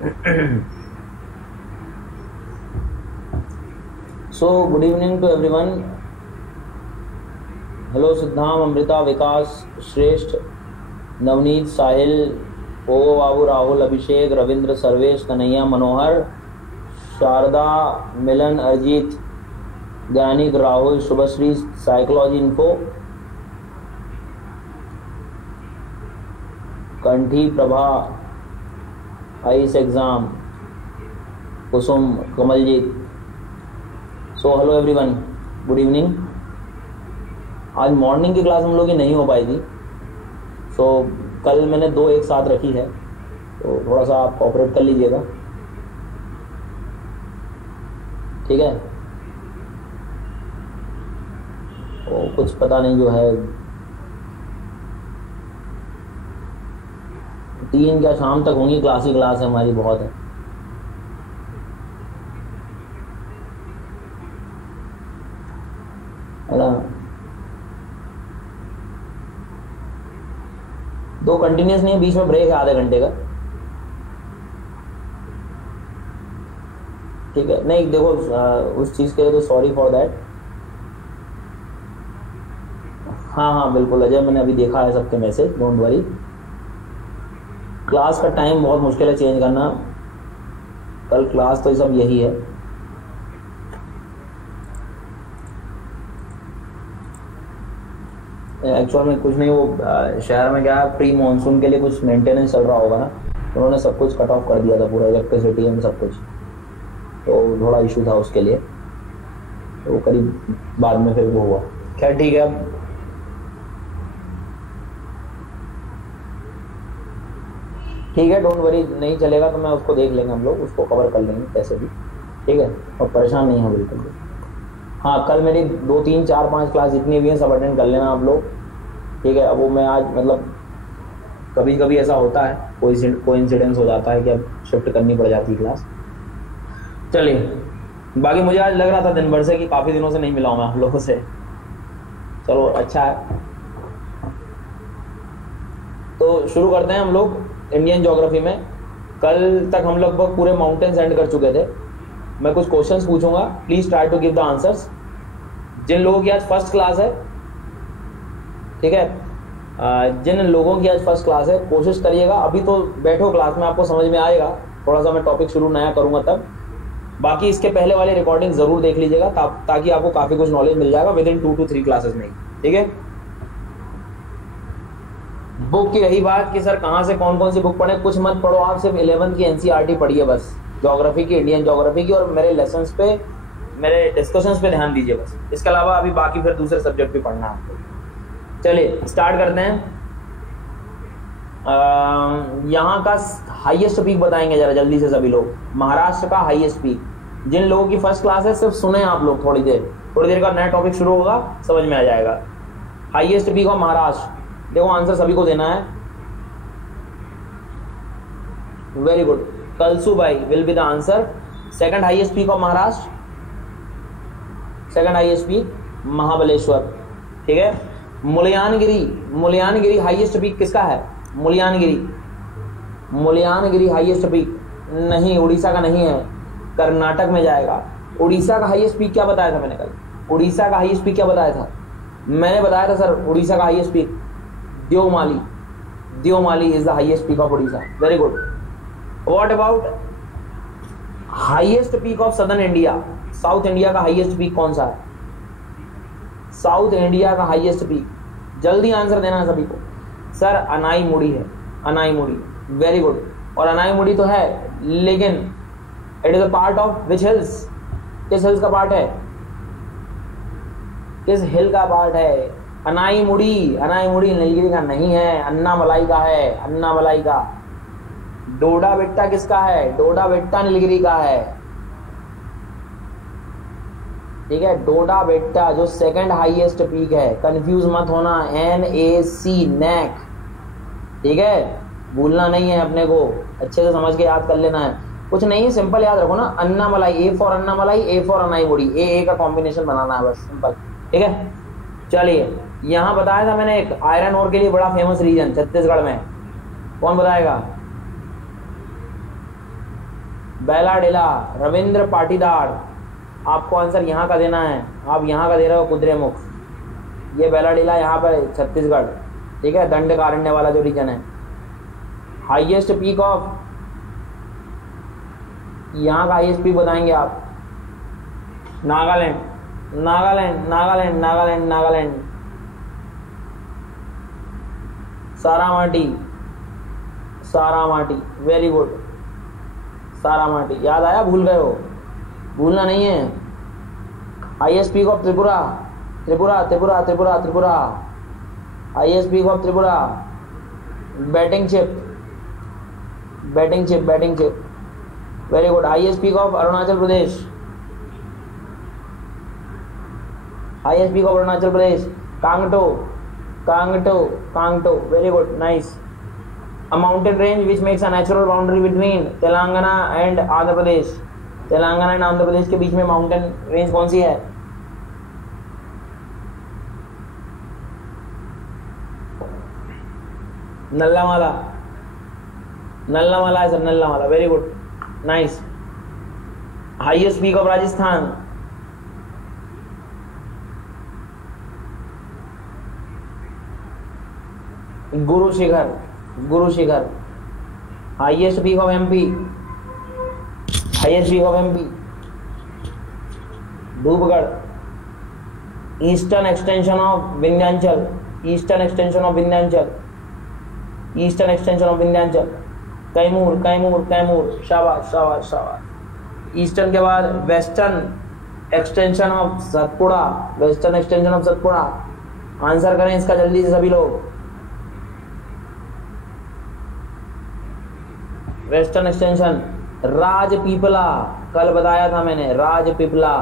So, good evening to everyone. Hello, Siddham, Amrita, Vikas, Shresht, Navneet, Sahil, Pogo, Babu, Rahul, Abhishek, Ravindra, Sarvesh, Kanaiya, Manohar, Sharda, Milan, Arjit, Ganik, Rahul, Shubhashree, Psychology Info, Kanthi, Prabha, ICE Exam, Kusum, Kamaljit. So hello everyone, good evening. आज morning की class हम लोग की नहीं हो पाई थी, सो कल मैंने 2 एक साथ रखी है, तो थोड़ा सा आप कोऑपरेट कर लीजिएगा, ठीक है। तो कुछ पता नहीं जो है 3 क्या शाम तक होंगी क्लास ही क्लास है हमारी, बहुत है। दो कंटिन्यूस नहीं है, बीच में ब्रेक है आधे घंटे का, ठीक है। नहीं देखो उस चीज़ के लिए तो सॉरी फॉर दैट। हाँ हाँ बिल्कुल अजय, मैंने अभी देखा है सबके मैसेज, डोंट वरी। क्लास का टाइम बहुत मुश्किल है चेंज करना, कल क्लास तो सब यही है। एक्चुअल में कुछ नहीं, वो शहर में क्या है, प्री मानसून के लिए कुछ मेंटेनेंस चल रहा होगा ना, उन्होंने सब कुछ कट ऑफ कर दिया था, पूरा इलेक्ट्रिसिटी एंड सब कुछ, तो थोड़ा इशू था उसके लिए, तो करीब बाद में फिर वो हुआ। खैर ठीक है, अब ठीक है, डोंट वरी, नहीं चलेगा तो मैं उसको देख लेंगे, हम लोग उसको कवर कर लेंगे कैसे भी, ठीक है, और परेशान नहीं है बिल्कुल भी। हाँ कल मेरी 2 3 4 5 क्लास जितनी भी हैं सब अटेंड कर लेना आप लोग, ठीक है। अब वो मैं आज मतलब कभी कभी ऐसा होता है, कोई इंसिडेंस हो जाता है कि अब शिफ्ट करनी पड़ जाती है क्लास। चलिए, बाकी मुझे आज लग रहा था दिन भर से कि काफ़ी दिनों से नहीं मिला हूँ मैं आप लोगों से, चलो अच्छा है। तो शुरू करते हैं हम लोग इंडियन ज्योग्राफी में। कल तक हम लगभग पूरे माउंटेन्स एंड कर चुके थे। मैं कुछ क्वेश्चंस पूछूंगा, please try to give the answers. जिन लोगों की आज फर्स्ट क्लास है, ठीक है, जिन लोगों की आज फर्स्ट क्लास है कोशिश करिएगा, अभी तो बैठो क्लास में, आपको समझ में आएगा, थोड़ा सा मैं टॉपिक शुरू नया करूंगा तब। बाकी इसके पहले वाले रिकॉर्डिंग जरूर देख लीजिएगा ताकि आपको काफी कुछ नॉलेज मिल जाएगा विद इन 2 to 3 क्लासेस में, ठीक है। बुक की रही बात कि सर कहाँ से कौन कौन सी बुक पढ़े, कुछ मत पढ़ो आप, सिर्फ 11th की NCERT पढ़िए बस, ज्योग्राफी की, इंडियन ज्योग्राफी की, और मेरे लेसन्स पे, मेरे डिस्कशंस पे ध्यान दीजिए बस। इसके अलावा अभी बाकी फिर दूसरे सब्जेक्ट भी पढ़ना है आपको। चलिए स्टार्ट करते हैं। यहाँ का हाईएस्ट पीक बताएंगे जरा जल्दी से सभी लोग, महाराष्ट्र का हाईएस्ट पीक। जिन लोगों की फर्स्ट क्लास है सिर्फ सुने आप लोग, थोड़ी देर का नया टॉपिक शुरू होगा, समझ में आ जाएगा। हाईएस्ट पीक ऑफ महाराष्ट्र, देखो आंसर सभी को देना है। Very good, Kalsubai will be the answer. Second highest peak of Maharashtra, second highest peak Mahabaleshwar, ठीक है। मुलियानगिरी हाईएस्ट पीक किसका है? मुलियानगिरी हाईएस्ट पीक नहीं, उड़ीसा का नहीं है, कर्नाटक में जाएगा। उड़ीसा का हाईएस्ट पीक क्या बताया था मैंने कल? उड़ीसा का हाईएस्ट पीक क्या बताया था? मैंने बताया था सर उड़ीसा का highest peak Devmali is the highest peak of Orissa. Very good. What about highest peak of southern India? South India का हाईएस्ट पीक कौन सा है? साउथ इंडिया का हाईएस्ट पीक, जल्दी आंसर देना सभी को। सर अनाईमुड़ी है, अनाईमुड़ी। Very good. और अनाईमुड़ी तो है, लेकिन it is a part of which hills? किस हिल्स का पार्ट है? किस हिल का पार्ट है? अनाईमुड़ी नीलगिरी का नहीं है, अन्नामलाई का है, अन्नामलाई का। डोडा बेट्टा किसका है? डोडा बेट्टा नीलगिरी का है, ठीक है। डोडा बेट्टा जो सेकंड हाईएस्ट पीक है, कंफ्यूज मत होना, NAC नेक, ठीक है, भूलना नहीं है अपने को, अच्छे से समझ के याद कर लेना है, कुछ नहीं है, सिंपल याद रखो ना, Annamalai, A for Annamalai, A for Anamudi, A का कॉम्बिनेशन बनाना है बस, सिंपल, ठीक है। चलिए, यहाँ बताया था मैंने एक आयरन ओर के लिए बड़ा फेमस रीजन छत्तीसगढ़ में, कौन बताएगा? बैलाडिला, रविंद्र पाटीदार। आपको आंसर यहाँ का देना है, आप यहाँ का दे रहे हो कुद्रेमुख। ये बैलाडिला यहाँ पर छत्तीसगढ़, ठीक है, दंडकारण्य वाला जो रीजन है। हाईएस्ट पीक ऑफ, यहाँ का हाईएस्ट पीक बताएंगे आप। नागालैंड, नागालैंड, नागालैंड, नागालैंड, नागालैंड। Saramati, Saramati, very good, Saramati. याद आया, भूल गए हो? भूलना नहीं है। Highest peak of Tripura, Tripura, Tripura, Tripura, Tripura. Highest peak of Tripura. Betling Chhip, Betling Chhip, Betling Chhip, very good. Highest peak of Arunachal Pradesh, highest peak of Arunachal Pradesh. Kangto, Kangto, Kangto, very good, nice. A mountain range which makes a natural boundary between Telangana and Andhra Pradesh. Telangana and Andhra Pradesh के बीच में माउंटेन रेंज कौन सी है? नल्लामाला, नल्लामाला है sir, Nallamala, very good, nice. Highest peak of Rajasthan, Guru Shikhar, Guru Shikhar. Highest peak of MP, highest peak of MP, Dhupgarh. Eastern extension of Vindhyachal, eastern extension of Vindhyachal, eastern extension of Vindhyachal. Kaimur, Kaimur, Kaimur, शाबाश, शाबाश, शाबाश। Eastern के बाद western extension of Satpura, western extension of Satpura. Answer करें इसका जल्दी से सभी लोग। वेस्टर्न एक्सटेंशन राजपीपला, कल बताया था मैंने, राजपीपला।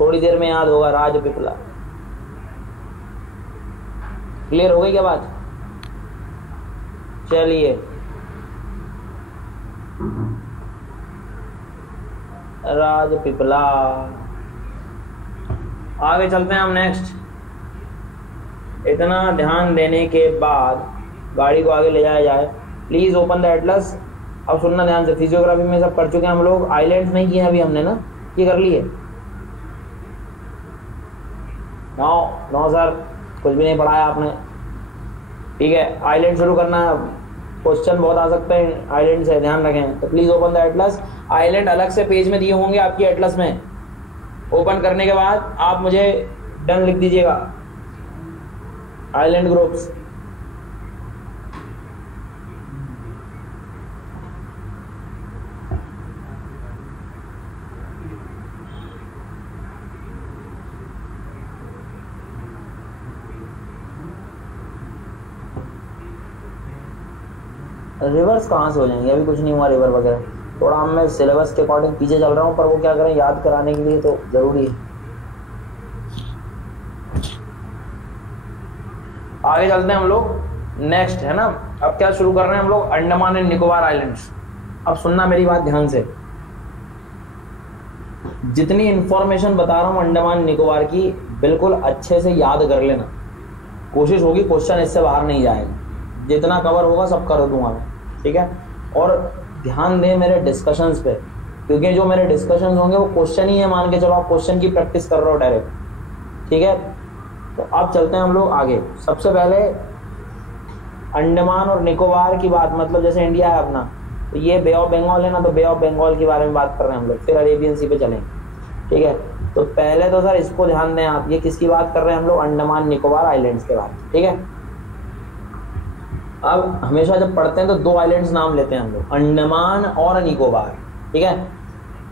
थोड़ी देर में याद होगा, राजपीपला। क्लियर हो गई क्या बात? चलिए राजपीपला, आगे चलते हैं हम नेक्स्ट। इतना ध्यान देने के बाद गाड़ी को आगे ले जाया जाए। Please open the Atlas. अब सुनना ध्यान से, फिजियोग्राफी में सब कर चुके हैं हम लोग, आइलैंड्स नहीं किए अभी हमने ना, ये कर लिए? नो नो सर, कुछ भी नहीं पढ़ाया आपने, ठीक है। आइलैंड शुरू करना है, क्वेश्चन बहुत आ सकते हैं आइलैंड से, ध्यान रखें। तो please open the Atlas. Island अलग से पेज में दिए होंगे आपकी एटलस में। ओपन करने के बाद आप मुझे डन लिख दीजिएगा। आइलैंड ग्रुप्स, रिवर्स कहाँ से हो जाएंगे? अभी कुछ नहीं हुआ रिवर वगैरह, थोड़ा मैं सिलेबस के अकॉर्डिंग पीछे चल रहा हूँ, पर वो क्या करें, याद कराने के लिए तो जरूरी है। आगे चलते हैं हम लोग, नेक्स्ट है ना। अब क्या शुरू कर रहे हैं हम लोग? Andaman and Nicobar islands. अब सुनना मेरी बात ध्यान से, जितनी इंफॉर्मेशन बता रहा हूँ अंडमान निकोबार की, बिल्कुल अच्छे से याद कर लेना। कोशिश होगी क्वेश्चन इससे बाहर नहीं जाएगा, जितना कवर होगा सब कर दूंगा मैं, ठीक है। और ध्यान दें मेरे डिस्कशंस पे, क्योंकि जो मेरे डिस्कशंस होंगे वो क्वेश्चन ही है, मान के चलो आप क्वेश्चन की प्रैक्टिस कर रहे हो डायरेक्ट, ठीक है। तो अब चलते हैं हम लोग आगे। सबसे पहले अंडमान और निकोबार की बात, मतलब जैसे इंडिया है अपना, तो ये बे ऑफ बंगाल है ना, तो बे ऑफ बंगाल के बारे में बात कर रहे हैं हम लोग, फिर अरेबियन सी पे चलेंगे, ठीक है। तो पहले तो सर इसको ध्यान दें आप, ये किसकी बात कर रहे हैं हम लोग? अंडमान निकोबार आइलैंड्स के बारे में, ठीक है। अब हमेशा जब पढ़ते हैं तो दो आइलैंड्स नाम लेते हैं हम लोग, अंडमान और निकोबार, ठीक है।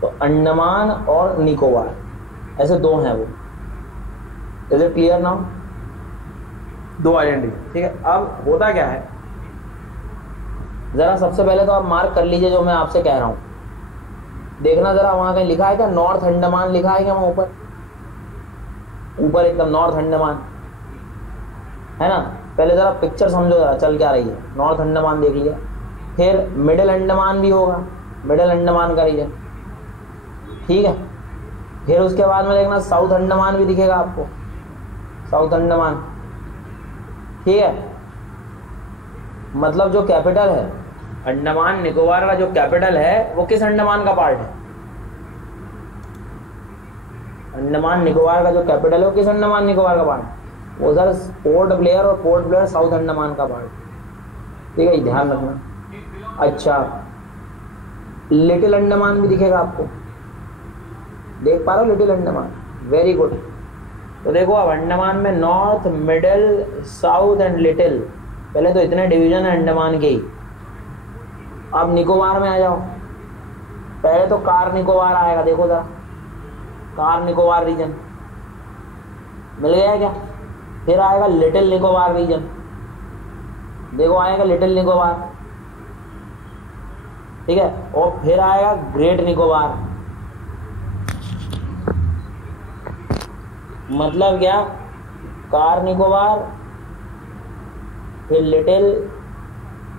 तो अंडमान और निकोबार ऐसे दो हैं वो, इज इट क्लियर नाउ? दो आइलैंड, ठीक है। अब होता क्या है, जरा सबसे पहले तो आप मार्क कर लीजिए जो मैं आपसे कह रहा हूं। देखना जरा वहां कहीं लिखा है क्या नॉर्थ अंडमान? लिखा है क्या वहां ऊपर? ऊपर एकदम नॉर्थ अंडमान है ना। पहले जरा पिक्चर समझो जरा चल क्या रही है। नॉर्थ अंडमान देख लिया, फिर मिडिल अंडमान भी होगा, मिडिल अंडमान करिए, ठीक है। फिर उसके बाद में देखना साउथ अंडमान भी दिखेगा आपको, साउथ अंडमान, ठीक है। मतलब जो कैपिटल है अंडमान निकोबार का जो कैपिटल है वो किस अंडमान का पार्ट है? अंडमान निकोबार का जो कैपिटल है वो किस अंडमान निकोबार का पार्ट है? वो सर पोर्ट ब्लेयर, और पोर्ट ब्लेयर साउथ अंडमान का पार्ट। ठीक है, ध्यान रखना। अच्छा, लिटिल अंडमान भी दिखेगा आपको, देख पा रहे हो लिटिल अंडमान? Very good. तो देखो अब अंडमान में north, middle, south and little, पहले तो इतने डिवीजन है अंडमान के ही। अब निकोबार में आ जाओ, पहले तो कार निकोबार आएगा, देखो जरा, कार निकोबार रीजन मिल गया क्या? फिर आएगा लिटिल निकोबार रीजन, देखो आएगा लिटिल निकोबार, ठीक है, और फिर आएगा ग्रेट निकोबार। मतलब क्या? कार निकोबार, फिर लिटिल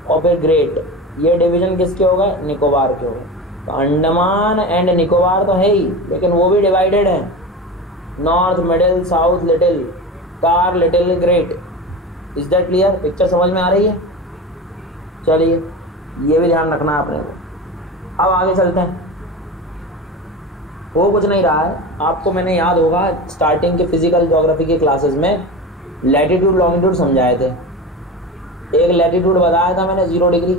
और फिर ग्रेट, ये डिवीजन किसके हो गए? निकोबार के हो गए। तो अंडमान एंड निकोबार तो है ही, लेकिन वो भी डिवाइडेड है, north, middle, south, little, car, little, great. Is that clear? Picture समझ में आ रही है? चलिए, ये भी ध्यान रखना आपने को। अब आगे चलते हैं। वो कुछ नहीं रहा है, आपको मैंने याद होगा स्टार्टिंग के फिजिकल ज्योग्राफी के क्लासेस में लैटिट्यूड लॉन्गिट्यूड समझाए थे। एक लैटिट्यूड बताया था मैंने 0 डिग्री,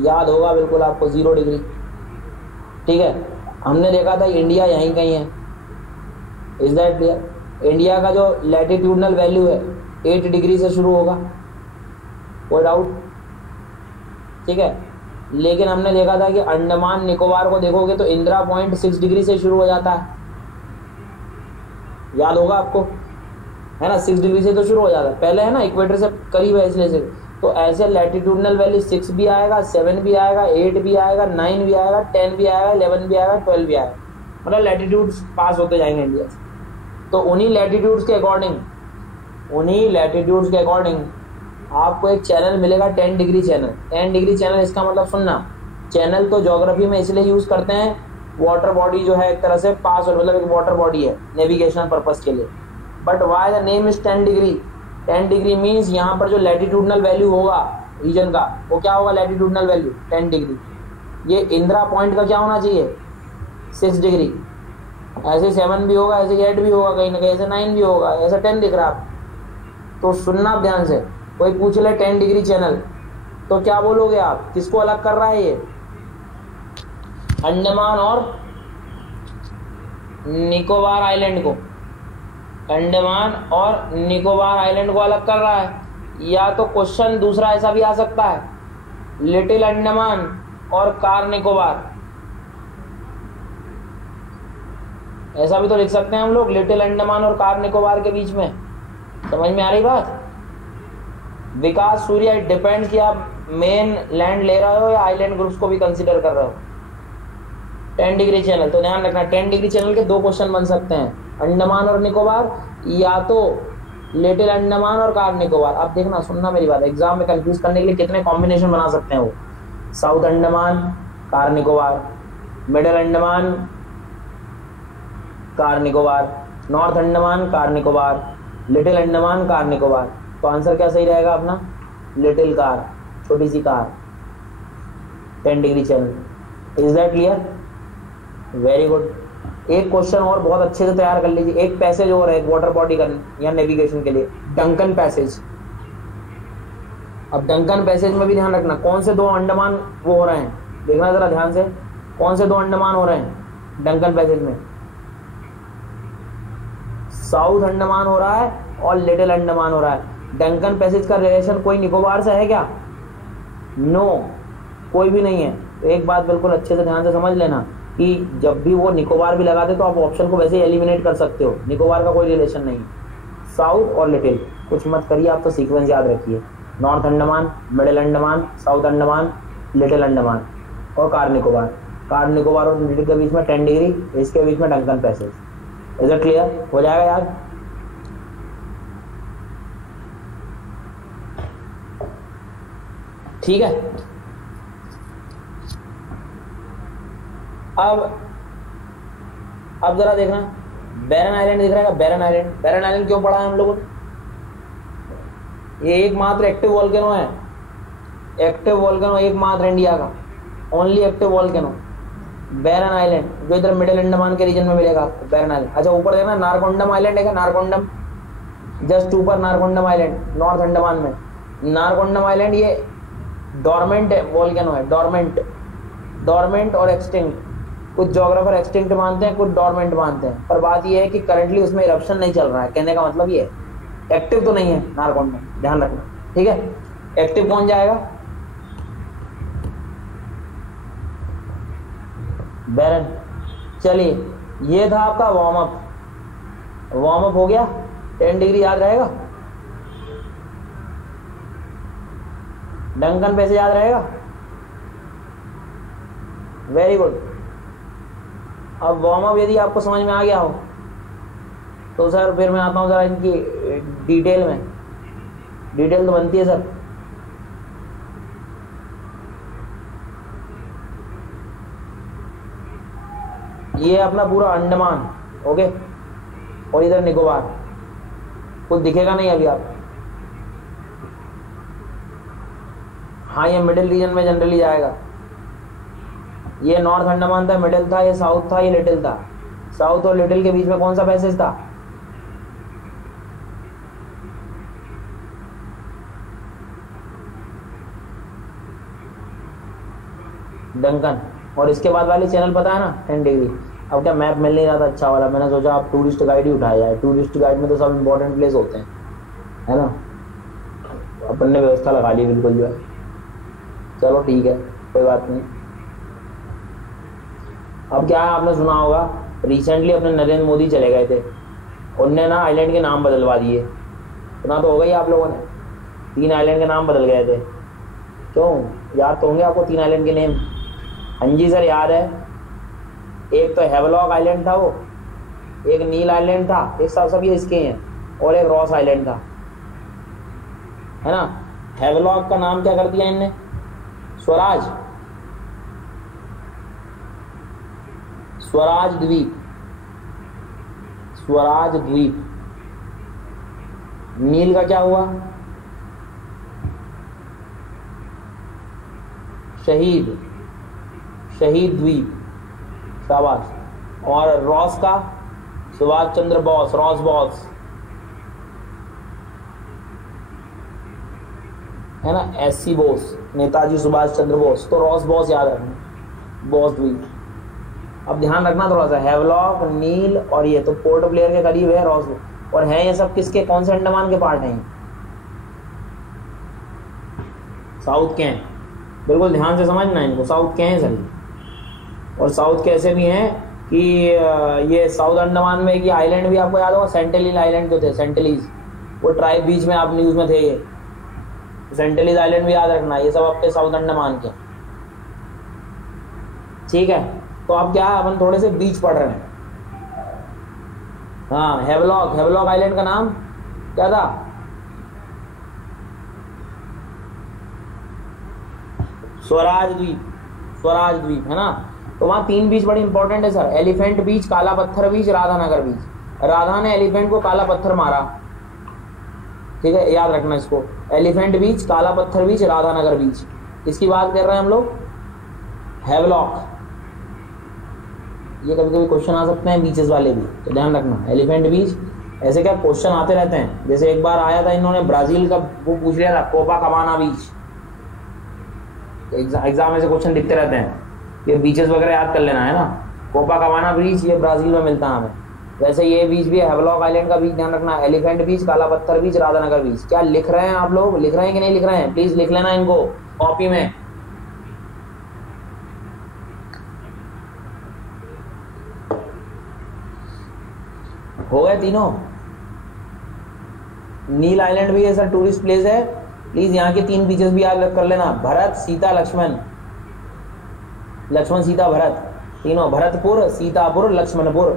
याद होगा बिल्कुल आपको, 0 डिग्री। ठीक है, हमने देखा था इंडिया यहीं कहीं है। Is that clear? इंडिया का जो लैटिट्यूडनल वैल्यू है 8 डिग्री से शुरू होगा, कोई डाउट? ठीक है, लेकिन हमने देखा था कि अंडमान निकोबार को देखोगे तो इंदिरा पॉइंट 6 डिग्री से शुरू हो जाता है, याद होगा आपको, है ना? 6 डिग्री से तो शुरू हो जाता है, पहले है ना, इक्वेटर से करीब है इसलिए से। तो ऐसे लैटिट्यूडनल वैल्यू 6 भी आएगा, 7 भी आएगा, 8 भी आएगा, 9 भी आएगा, 10 भी आएगा, 11 भी आएगा, 12 भी आएगा, मतलब लैटिट्यूड्स पास होते जाएंगे इंडिया से। तो उन्हीं लैटिट्यूड्स के अकॉर्डिंग आपको एक चैनल मिलेगा, 10 डिग्री चैनल। 10 डिग्री चैनल, इसका मतलब सुनना, चैनल तो ज्योग्राफी में इसलिए यूज करते हैं, वाटर बॉडी जो है एक तरह से पास हो, मतलब एक वाटर बॉडी है नेविगेशनल पर्पस के लिए। But why the name is 10 degree? 10 degree means यहाँ पर जो लैटिट्यूडनल वैल्यू होगा रीजन का, वो क्या होगा? Latitudinal value 10 degree. ये इंदिरा पॉइंट का क्या होना चाहिए? 6 डिग्री। ऐसे 7 भी होगा, ऐसे 8 भी होगा, कहीं ना कहीं ऐसे 9 भी होगा, ऐसा 10 दिख रहा है। तो सुनना ध्यान से, कोई पूछ ले 10 डिग्री चैनल तो क्या बोलोगे आप? किसको अलग कर रहा है ये? अंडमान और निकोबार आइलैंड को, अंडमान और निकोबार आइलैंड को अलग कर रहा है। या तो क्वेश्चन दूसरा ऐसा भी आ सकता है, लिटिल अंडमान और कार निकोबार, ऐसा भी तो लिख सकते हैं हम लोग, लिटिल अंडमान और कार निकोबार के बीच में। समझ में आ रही बात? विकास सूर्या, इट डिपेंड्स कि आप मेन लैंड ले रहे हो या आइलैंड ग्रुप्स को भी कंसीडर कर रहे हो। 10 डिग्री चैनल, तो ध्यान रखना 10 डिग्री चैनल के 2 क्वेश्चन बन सकते हैं, अंडमान और निकोबार, या तो लिटिल अंडमान और कार निकोबार। अब देखना, सुनना मेरी बात, एग्जाम में कंफ्यूज करने के लिए कितने कॉम्बिनेशन बना सकते हैं वो, south Andaman Car Nicobar, middle Andaman Car Nicobar, north Andaman Car Nicobar, little Andaman Car Nicobar. तो आंसर क्या सही रहेगा अपना? लिटिल कार, छोटी सी car, 10 degree channel. Is that clear? Very good. एक क्वेश्चन और बहुत अच्छे से तैयार कर लीजिए, एक पैसेज और है, एक वाटर बॉडी का या नेविगेशन के लिए, डंकन पैसेज। अब डंकन पैसेज में भी ध्यान रखना, कौन से 2 अंडमान वो हो रहे हैं, देखना जरा ध्यान से, कौन से 2 अंडमान हो रहे हैं डंकन पैसेज में? साउथ अंडमान हो रहा है और लिटिल अंडमान हो रहा है। डंकन पैसेज का रिलेशन कोई निकोबार से है क्या? नो, कोई भी नहीं है। तो एक बात बिल्कुल अच्छे से ध्यान से समझ लेना कि जब भी वो निकोबार भी लगाते तो आप ऑप्शन को वैसे ही एलिमिनेट कर सकते हो, निकोबार का कोई रिलेशन नहीं है। साउथ और लिटिल, कुछ मत करिए आप, तो सीक्वेंस याद रखिए, north Andaman, middle Andaman, south Andaman, little Andaman और कार निकोबार। कार निकोबार और लिटिल के बीच में 10 डिग्री, इसके बीच में Duncan passage. Is it clear? हो जाएगा याद? ठीक है। अब जरा देखना, बैरन आइलैंड दिख रहा है, बैरन आइलैंड। बैरन आइलैंड क्यों पढ़ा है हम लोगों ने? ये एकमात्र एक्टिव वोल्केनो है एक्टिव वोल्केनो एकमात्र इंडिया का, ओनली एक्टिव वोल्केनो बैरन आइलैंड, जो इधर मिडिल अंडमान के रीजन में मिलेगा आपको, बैरन आइलैंड। अच्छा ऊपर देखना नारकोंडम आइलैंड है, नारकोंडम जस्ट ऊपर, नारकोंडम आइलैंड नॉर्थ अंडमान में। नारकोंडम आइलैंड ये डोरमेंट वोल्केनो है, डोरमेंट और एक्सटिंक्ट। कुछ जोग्राफर एक्सटिंक्ट मानते हैं, कुछ डोरमेंट मानते हैं, पर बात ये है कि करंटली उसमें इरप्शन नहीं चल रहा है। कहने का मतलब ये है एक्टिव तो नहीं है नारकोंडम, ध्यान रखना, ठीक है। एक्टिव कौन जाएगा? बैरन। चलिए ये था आपका वार्म अप हो गया। 10 डिग्री याद रहेगा? डंकन पे से याद रहेगा? Very good. अब वार्म अप यदि आपको समझ में आ गया हो तो सर फिर मैं आता हूं जरा इनकी डिटेल में। डिटेल तो बनती है सर। ये अपना पूरा अंडमान, ओके, और इधर निकोबार। कुछ दिखेगा नहीं अभी आप। हाँ ये मिडिल रीजन में जनरली जाएगा। ये नॉर्थ अंडमान था, मिडिल था, ये साउथ था, ये लिटिल था। साउथ और लिटिल के बीच में कौन सा पैसेज था? डंकन। और इसके बाद वाली चैनल पता है ना, 10 डिग्री। अब क्या मैप मिल नहीं रहा था अच्छा वाला, मैंने सोचा आप टूरिस्ट गाइड ही उठाया जाए। टूरिस्ट गाइड में तो सब इंपॉर्टेंट प्लेस होते हैं, है ना। अपन ने व्यवस्था लगा ली बिल्कुल जो है। चलो ठीक है, कोई बात नहीं। अब क्या है, आपने सुना होगा रिसेंटली अपने नरेंद्र मोदी चले गए थे, उनने ना आइलैंड के नाम बदलवा दिए। सुना तो होगा ही आप लोगों ने, 3 आइलैंड के नाम बदल गए थे। क्यों? याद तो होंगे आपको 3 आइलैंड के नेम। हाँ जी सर याद है। एक तो हैवलॉक आइलैंड था वो, एक नील आइलैंड था, एक सब ये इसके हैं, और एक रॉस आइलैंड था, है ना। हैवलॉक का नाम क्या कर दिया इनने? स्वराज द्वीप। स्वराज द्वीप। नील का क्या हुआ? शहीद द्वीप, शाबाश। और रॉस का सुभाष चंद्र बोस, रॉस बॉस, है ना। एससी बोस, नेताजी सुभाष चंद्र बोस, तो रॉस बॉस याद रखना, बॉस द्वीप। अब ध्यान रखना थोड़ा सा, हैवलॉक, नील और ये तो पोर्ट ब्लेयर के करीब है रॉस। और है ये सब किसके, कौन से अंडमान के पार्ट हैं? साउथ के हैं, बिल्कुल ध्यान से समझना इनको, साउथ के हैं सर। और साउथ के ऐसे भी हैं कि ये साउथ अंडमान में एक आइलैंड भी आपको याद होगा, सेंटिलीज आइलैंड जो थे, सेंटिलीज, वो ट्राइब बीच में आप न्यूज में थे। ये सेंटिलीज आइलैंड भी याद रखना, ये सब आपके साउथ अंडमान के, ठीक है। तो अब क्या है, अपन थोड़े से बीच पढ़ रहे हैं। हाँ हैवलॉक आइलैंड का नाम क्या था? स्वराज द्वीप, है ना। तो वहां 3 बीच बड़े इंपॉर्टेंट है सर, एलिफेंट बीच, काला पत्थर बीच, राधानगर बीच। राधा ने एलिफेंट को काला पत्थर मारा, ठीक है, याद रखना इसको। एलिफेंट बीच, काला पत्थर बीच, राधानगर बीच, इसकी बात कर रहे हैं हम लोग। हैवलॉक, ये कभी कभी क्वेश्चन आ सकते हैं बीचेस वाले भी, तो ध्यान रखना। एलिफेंट बीच, ऐसे क्या क्वेश्चन आते रहते हैं। जैसे एक बार आया था, इन्होंने ब्राजील का वो पूछ लिया था, कोपाकाबाना बीच। एग्जाम में से क्वेश्चन दिखते रहते हैं, ये बीचेस वगैरह याद कर लेना, है ना। कोपाकाबाना बीच ये ब्राजील में मिलता है हमें। वैसे ये बीच भी है, हैवलॉक आइलैंड का बीच ध्यान रखना। एलिफेंट बीच, काला पत्थर बीच, राधानगर बीच। क्या लिख रहे हैं आप लोग? लिख रहे हैं कि नहीं लिख रहे हैं? प्लीज लिख लेना इनको कॉपी में। हो गए तीनों। नील आइलैंड भी ऐसा टूरिस्ट प्लेस है, प्लीज यहाँ के 3 बीचेस भी याद कर लेना। भरत, सीता, लक्ष्मण सीता भरत, तीनों। भरतपुर, सीतापुर, लक्ष्मणपुर।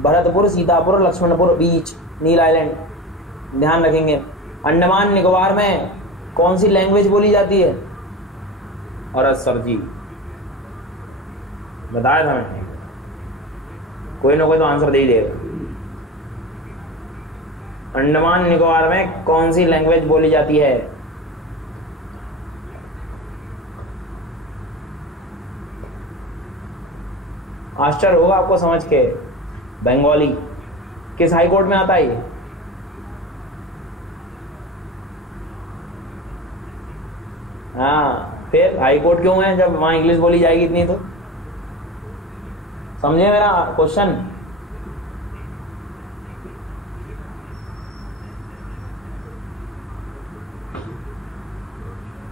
भरतपुर, सीतापुर, लक्ष्मणपुर बीच, नील आइलैंड, ध्यान रखेंगे। अंडमान निकोबार में कौन सी लैंग्वेज बोली जाती है? और सर जी बताया था मैंने, कोई ना कोई तो आंसर दे ही देगा। अंडमान निकोबार में कौन सी लैंग्वेज बोली जाती है? आश्चर्य होगा आपको समझ के, बंगाली किस हाई कोर्ट में आता है ये? हाँ, फिर हाई कोर्ट क्यों है जब वहां इंग्लिश बोली जाएगी इतनी? तो समझे मेरा क्वेश्चन?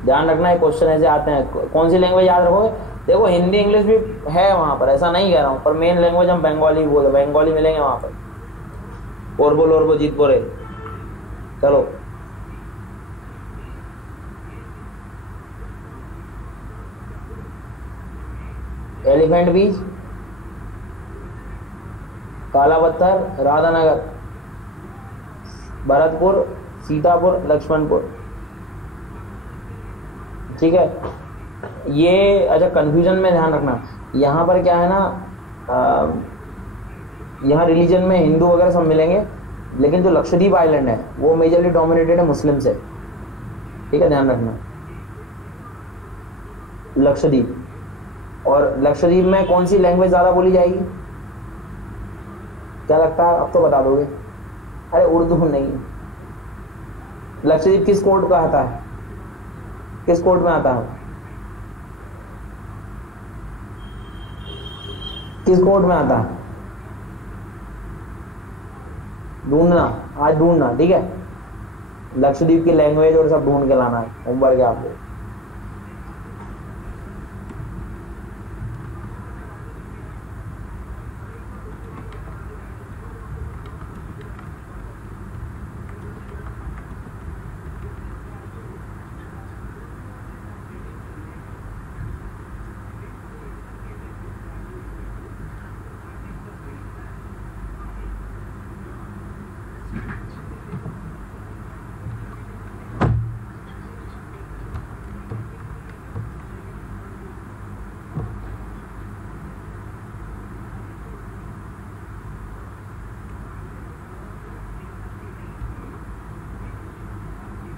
ध्यान रखना है, क्वेश्चन ऐसे आते हैं। कौन सी लैंग्वेज याद रखोगे? देखो हिंदी इंग्लिश भी है वहां पर, ऐसा नहीं कह रहा हूं, पर मेन लैंग्वेज हम बंगाली बोले, बंगाली मिलेंगे वहां पर। ओरबो जीत बोरे। चलो एलिफेंट बीच, काला पत्थर, राधानगर, भरतपुर, सीतापुर, लक्ष्मणपुर। ठीक है, ये अच्छा कंफ्यूजन में ध्यान रखना, यहाँ पर क्या है ना, यहाँ रिलीजन में हिंदू वगैरह सब मिलेंगे, लेकिन जो लक्षद्वीप आइलैंड है वो मेजरली डोमिनेटेड है मुस्लिम से। ठीक है, ध्यान रखना लक्षद्वीप। और लक्षद्वीप में कौन सी लैंग्वेज ज़्यादा बोली जाएगी? क्या लगता है? अब तो बता दोगे। अरे उर्दू नहीं। लक्षद्वीप किस कोर्ट का आता है? किस कोर्ट में आता है? किस कोर्ट में आता है? ढूंढना, आज ढूंढना। ठीक है, लक्षद्वीप की लैंग्वेज और सब ढूंढ के लाना है उम्र के आपको।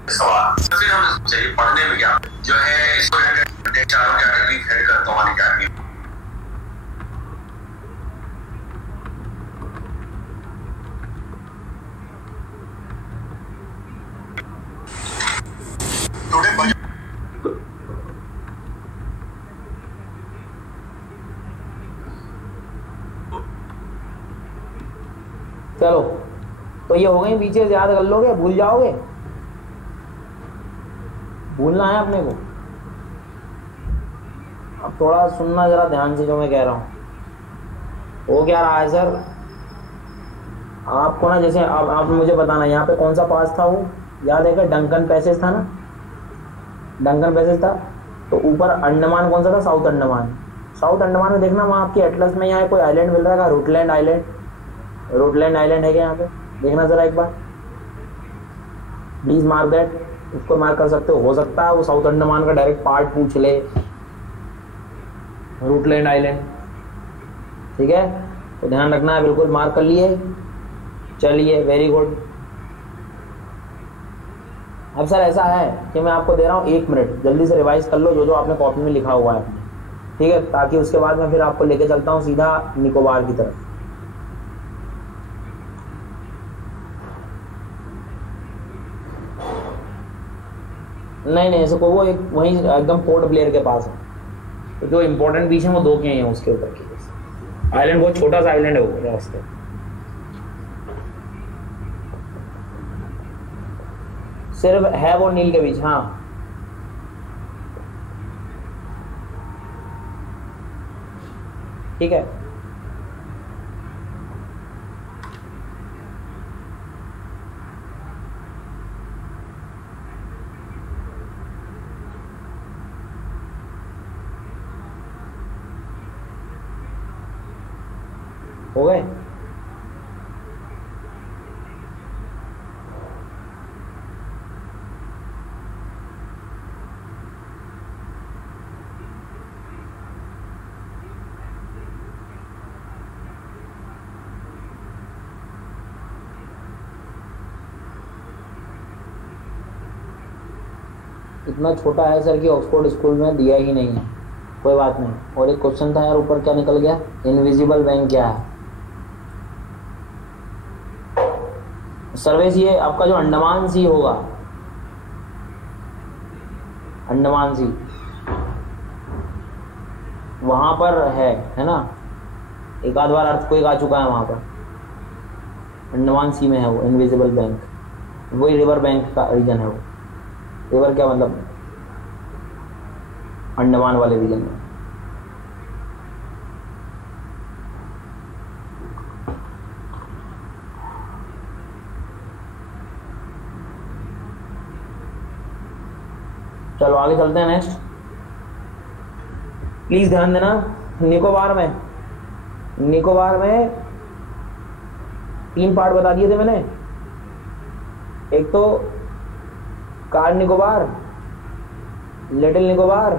सवाल फिर हम चाहिए पढ़ने में क्या जो है, इसको चारों कैटेगरी हेड करता हूँ अकेडमी। चलो, तो ये हो गई फीचर्स, याद कर लोगे? भूल जाओगे? भूलना है अपने को। अब थोड़ा सुनना जरा ध्यान से जो मैं कह रहा हूँ। वो क्या रहा है सर, आपको ना, जैसे आप मुझे बताना यहाँ पे कौन सा पास था वो याद है क्या? डंकन पैसेज था ना, डंकन पैसेज था। तो ऊपर अंडमान कौन सा था? साउथ अंडमान। साउथ अंडमान में देखना, वहाँ आपकी एटलस में यहाँ कोई आइलैंड मिल रहा है, रूटलैंड आइलैंड। रूटलैंड आइलैंड है क्या यहाँ पे? देखना जरा एक बार, प्लीज मार्क दैट। उसको मार्क कर सकते हो सकता है वो साउथ अंडमान का डायरेक्ट पार्ट पूछ ले, रूटलैंड आइलैंड। ठीक है, तो ध्यान रखना है, बिल्कुल मार्क कर लिए। चलिए, वेरी गुड। अब सर ऐसा है कि मैं आपको दे रहा हूँ 1 मिनट, जल्दी से रिवाइज कर लो जो जो आपने कॉपी में लिखा हुआ है। ठीक है, ताकि उसके बाद मैं फिर आपको लेके चलता हूँ सीधा निकोबार की तरफ। नहीं ऐसे को वो एक वहीं एकदम पोर्ट ब्लेयर के पास है, तो जो इंपॉर्टेंट बीच है वो 2 के हैं उसके ऊपर की। आइलैंड बहुत छोटा सा आइलैंड है वो रास्ते। सिर्फ है वो नील के बीच। हाँ, ठीक है। हो गए? इतना छोटा है सर कि ऑक्सफोर्ड स्कूल में दिया ही नहीं है। कोई बात नहीं। और एक क्वेश्चन था यार ऊपर, क्या निकल गया? इनविजिबल बैंक क्या है? सर्वेश ये आपका जो अंडमान सी होगा, अंडमान सी वहां पर है ना, एक आध बार अर्थक्वेक आ चुका है वहां पर, अंडमान सी में है वो इनविजिबल बैंक, वही रिवर बैंक का रीजन है वो। रिवर क्या मतलब? अंडमान वाले रीजन में। चलो आगे चलते हैं। नेक्स्ट प्लीज ध्यान देना, निकोबार में 3 पार्ट बता दिए थे मैंने। एक तो कार निकोबार, लिटिल निकोबार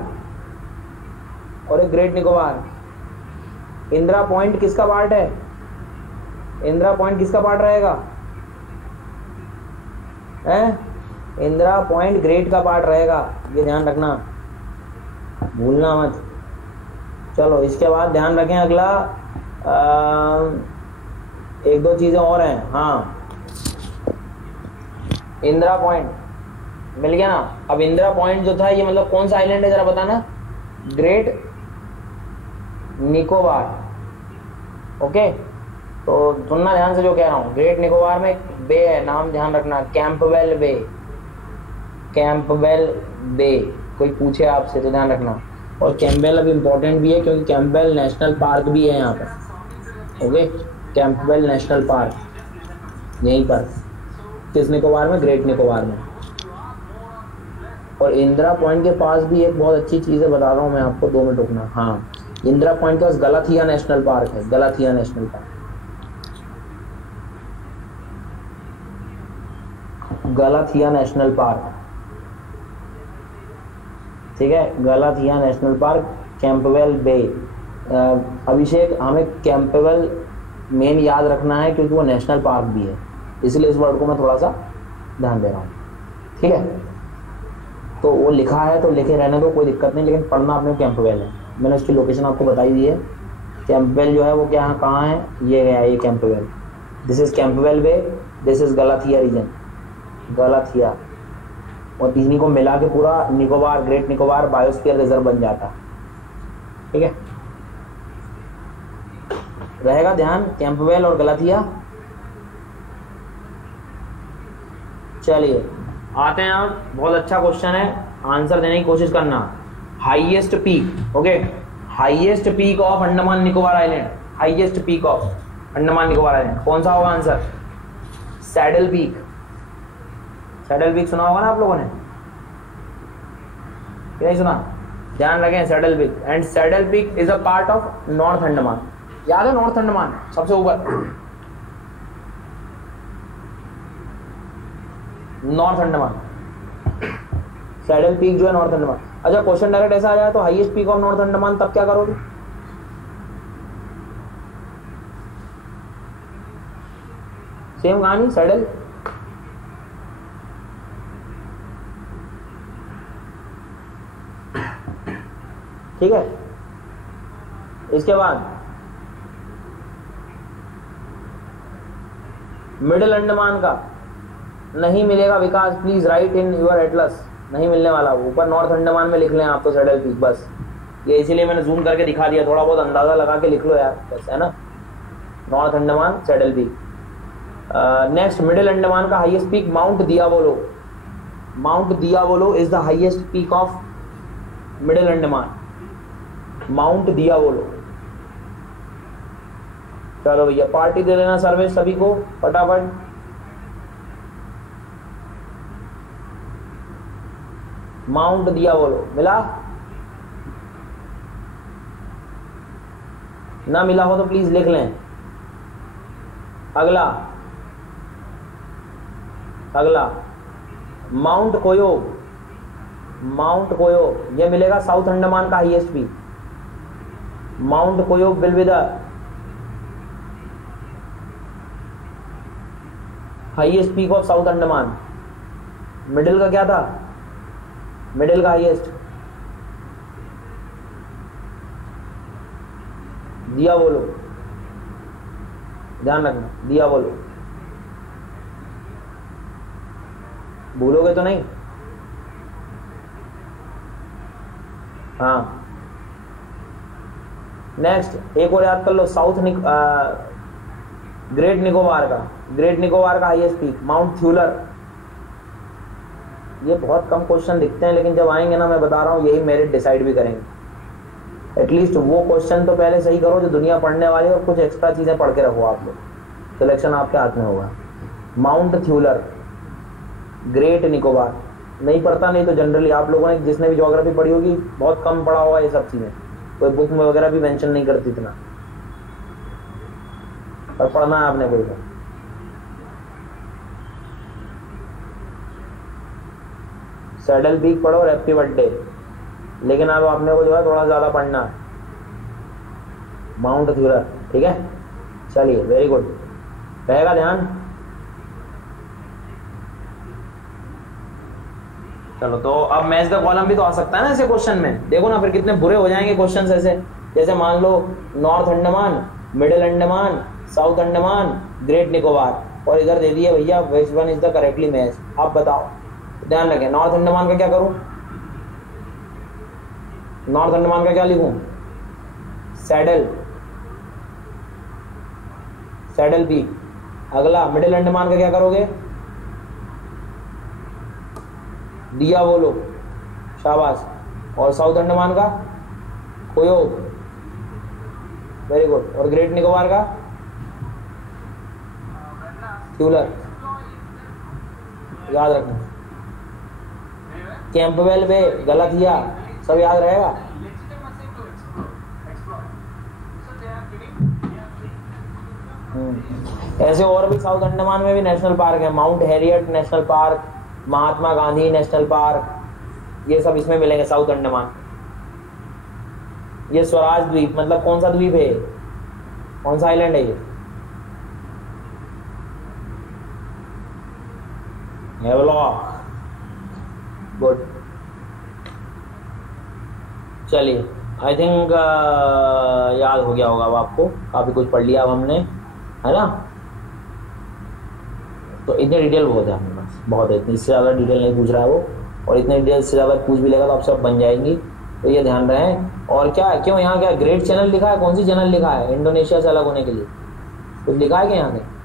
और एक ग्रेट निकोबार। इंदिरा पॉइंट किसका पार्ट है? इंदिरा पॉइंट किसका पार्ट रहेगा? इंदिरा पॉइंट ग्रेट का पार्ट रहेगा, ये ध्यान रखना, भूलना मत। चलो इसके बाद ध्यान रखें अगला, 1-2 चीजें और हैं। हाँ, इंदिरा पॉइंट मिल गया ना। अब इंदिरा पॉइंट जो था ये मतलब कौन सा आइलैंड है जरा बताना? ग्रेट निकोबार। ओके, तो सुनना ध्यान से जो कह रहा हूँ। ग्रेट निकोबार में एक बे है, नाम ध्यान रखना, कैंपबेल बे। कैंपबेल बे, कोई पूछे आपसे तो ध्यान रखना। और कैंपबेल अब इम्पोर्टेंट भी है क्योंकि कैंपबेल नेशनल पार्क भी है यहाँ पर। ओके, कैंपबेल नेशनल पार्क यहीं पर, किस निकोबार में? ग्रेट निकोबार में। और इंदिरा पॉइंट के पास भी एक बहुत अच्छी चीज़ है, बता रहा हूँ मैं आपको, 2 मिनट रुकना। हाँ, इंदिरा पॉइंट के पास गलाथिया नेशनल पार्क है, Galathea national park. Galathea national park, ठीक है, गलाथिया नेशनल पार्क, कैंपबेल बे। अभिषेक, हमें कैंपबेल मेन याद रखना है क्योंकि वो नेशनल पार्क भी है, इसलिए इस वर्ड को मैं थोड़ा सा ध्यान दे रहा हूँ। ठीक है, तो वो लिखा है तो लिखे रहने दो, कोई दिक्कत नहीं, लेकिन पढ़ना अपने कैंपबेल है। मैंने उसकी लोकेशन आपको बताई दी है। कैंपबेल जो है वो क्या कहाँ है? ये गया, ये Campbell. This is Campbell bay, this is Galathea region, Galathea. और तीनों को मिला के पूरा Nicobar, great Nicobar biosphere reserve बन जाता। ठीक है, रहेगा ध्यान, कैंपबेल और गलाथिया। चलिए आते हैं आप, बहुत अच्छा क्वेश्चन है, आंसर देने की कोशिश करना। Highest peak, okay, highest peak of Andaman Nicobar island, highest peak of Andaman Nicobar island कौन सा होगा answer? Saddle peak. Saddle peak सुना होगा ना आप लोगों ने, नहीं सुना? ध्यान रखें, saddle peak. And saddle peak is a part of north Andaman. याद है नॉर्थ अंडमान सबसे ऊपर, नॉर्थ अंडमान, सैडल पीक जो है नॉर्थ अंडमान। अच्छा, क्वेश्चन डायरेक्ट ऐसा आ जाए तो highest peak of north Andaman, तब क्या करोगे? सेम कहानी, सैडल। ठीक है, इसके बाद मिडिल अंडमान का नहीं मिलेगा Vikas, please write in your atlas, नहीं मिलने वाला। ऊपर नॉर्थ अंडमान में लिख लें आप तो सैडल पीक, बस ये इसीलिए मैंने जूम करके दिखा दिया, थोड़ा बहुत अंदाजा लगा के लिख लो यार, बस, है ना। North Andaman saddle peak. Next, middle Andaman का highest peak mount Diavolo. Mount Diavolo is the highest peak of middle Andaman, mount Diavolo. चलो भैया पार्टी दे देना सर्विस सभी को फटाफट। माउंट दियावोलो मिला? ना मिला हो तो प्लीज लिख लें। अगला माउंट कोयो, माउंट कोयो ये मिलेगा साउथ अंडमान का highest peak. Mount Koyob will be the highest peak of south Andaman. Middle का क्या था? मिडिल का हाईएस्ट दिया बोलो, ध्यान रखना, दिया बोलो, भूलोगे तो नहीं। हाँ नेक्स्ट एक और याद कर लो, ग्रेट निकोबार का, ग्रेट निकोबार का हाईएस्ट पीक माउंट थ्यूलर। ये बहुत कम क्वेश्चन दिखते हैं, लेकिन जब आएंगे ना, मैं बता रहा हूँ, यही मेरिट डिसाइड भी करेंगे। एटलीस्ट वो क्वेश्चन तो पहले सही करो जो दुनिया पढ़ने वाली है, और कुछ एक्स्ट्रा चीजें पढ़ के रखो आप लोग, सिलेक्शन आपके हाथ में होगा। माउंट थ्यूलर, ग्रेट निकोबार, नहीं पढ़ता नहीं तो जनरली आप लोगों ने जिसने भी ज्योग्राफी पढ़ी होगी बहुत कम पढ़ा होगा ये सब चीजें, कोई बुक में वगैरह भी मेंशन नहीं करती इतना, और पढ़ना है आपने कोई को। सैडल पीक पढ़ो और हैप्पी बर्थडे, लेकिन अब आपने को जो है थोड़ा ज्यादा पढ़ना है। माउंट थ्यूलर, ठीक है, चलिए वेरी गुड, रहेगा ध्यान। चलो तो अब मैच द कॉलम भी तो आ सकता है ना ऐसे क्वेश्चन में, देखो ना फिर कितने बुरे हो जाएंगे क्वेश्चंस ऐसे। जैसे मान लो north Andaman, middle Andaman, south Andaman, great Nicobar, और इधर दे दिए भैया which one is the correctly match, आप बताओ। ध्यान रखें, नॉर्थ अंडमान का क्या करूं, नॉर्थ अंडमान का क्या लिखूं, सैडल, सैडल पीक। अगला मिडिल अंडमान का क्या करोगे, दिया बोलो, शाबाश। और साउथ अंडमान का कोयोग, वेरी गुड। और ग्रेट निकोबार का थ्यूलर, याद रखना। कैंपबेल बे, गलतिया, सब याद रहेगा। ऐसे और भी साउथ अंडमान में भी नेशनल पार्क है, mount Harriet national park, Mahatma Gandhi national park, ये सब इसमें मिलेंगे साउथ अंडमान। ये स्वराज द्वीप, मतलब कौन सा द्वीप है, कौन सा आइलैंड है ये, हेवलॉक, गुड। चलिए आई थिंक याद हो गया होगा अब आपको, काफी कुछ पढ़ लिया अब हमने, है ना। तो इतने डिटेल बहुत है हमारे पास, बहुत है, इससे ज़्यादा डिटेल नहीं पूछ रहा है वो, और इतने डिटेल से ज़्यादा पूछ भी लेगा तो आप सब बन जाएंगी, तो ये ध्यान रहे। और क्या है, क्यों यहाँ क्या ग्रेट चैनल लिखा है, कौन सी चैनल लिखा है, इंडोनेशिया से अलग होने के लिए कुछ लिखा है क्या यहाँ पे,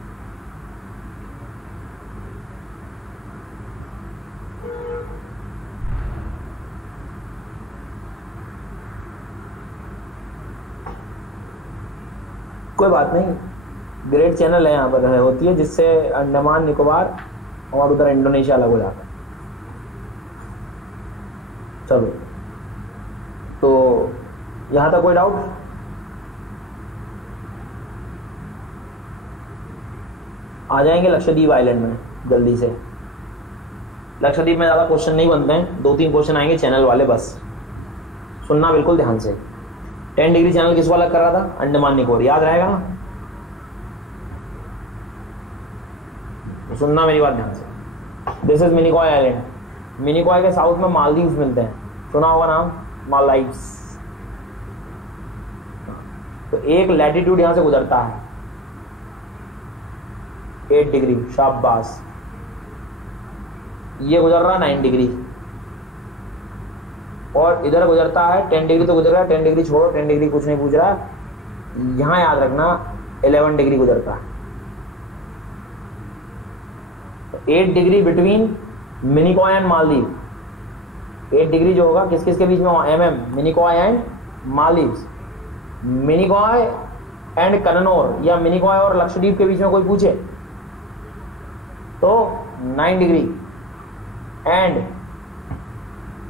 कोई बात नहीं, ग्रेट चैनल है यहाँ पर होती है, जिससे अंडमान निकोबार और उधर इंडोनेशिया अलग हो जाता है। चलो तो यहाँ तक कोई डाउट, आ जाएंगे लक्षद्वीप आइलैंड में जल्दी से। लक्षद्वीप में ज़्यादा क्वेश्चन नहीं बनते हैं, 2-3 क्वेश्चन आएंगे चैनल वाले, बस सुनना बिल्कुल ध्यान से। 10 डिग्री चैनल किसको अलग कर रहा था, अंडमान निकोबार, याद रहेगा ना, तो सुनना मेरी बात ध्यान से। This is Minicoy island, Minicoy के साउथ में मालदीव्स मिलते हैं, सुना होगा नाम, मालदीव्स। तो एक लैटिट्यूड यहां से गुजरता है 8 डिग्री, शाबाश। ये गुजर रहा 9 डिग्री, और इधर गुजरता है 10 डिग्री, तो गुजर रहा है 10 डिग्री छोड़ो, 10 डिग्री कुछ नहीं पूछ रहा, यहां याद रखना 11 डिग्री गुजरता है। 8 degree between Minicoy and Maldives, 8 degree जो होगा किस किस के बीच में, मिनिकॉय एंड मालदीव्स, मिनिकॉय एंड कन्नौर, या मिनिकॉय और लक्षद्वीप के बीच में कोई पूछे तो 9 degree, and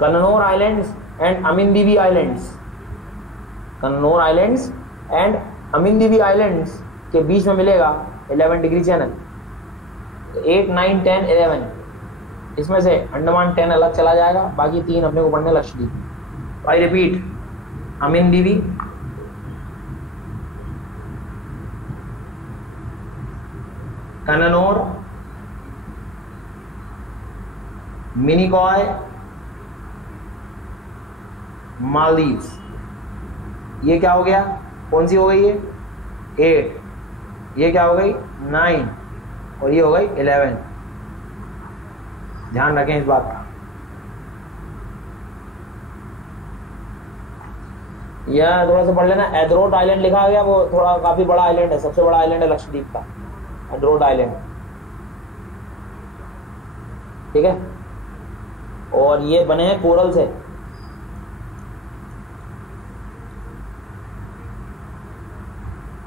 Cannanore islands and Amindivi islands, Cannanore islands and Amindivi islands के बीच में मिलेगा 11 डिग्री चैनल। 8, 9, 10, 11, इसमें से अंडमान 10 अलग चला जाएगा, बाकी 3 अपने को पढ़ने लक्षद्वीप। आई रिपीट, अमिनदीवी, कन्नौर, मिनिकॉय, मालदीव्स, ये क्या हो गया कौन सी हो गई ये 8, ये क्या हो गई 9 और ये हो गई 11। ध्यान रखें इस बात का। यह थोड़ा सा पढ़ लेना, एड्रोट आइलैंड लिखा गया, वो थोड़ा काफी बड़ा आइलैंड है, सबसे बड़ा आइलैंड है लक्षद्वीप का, एड्रोट आइलैंड, ठीक है। और ये बने हैं कोरल से।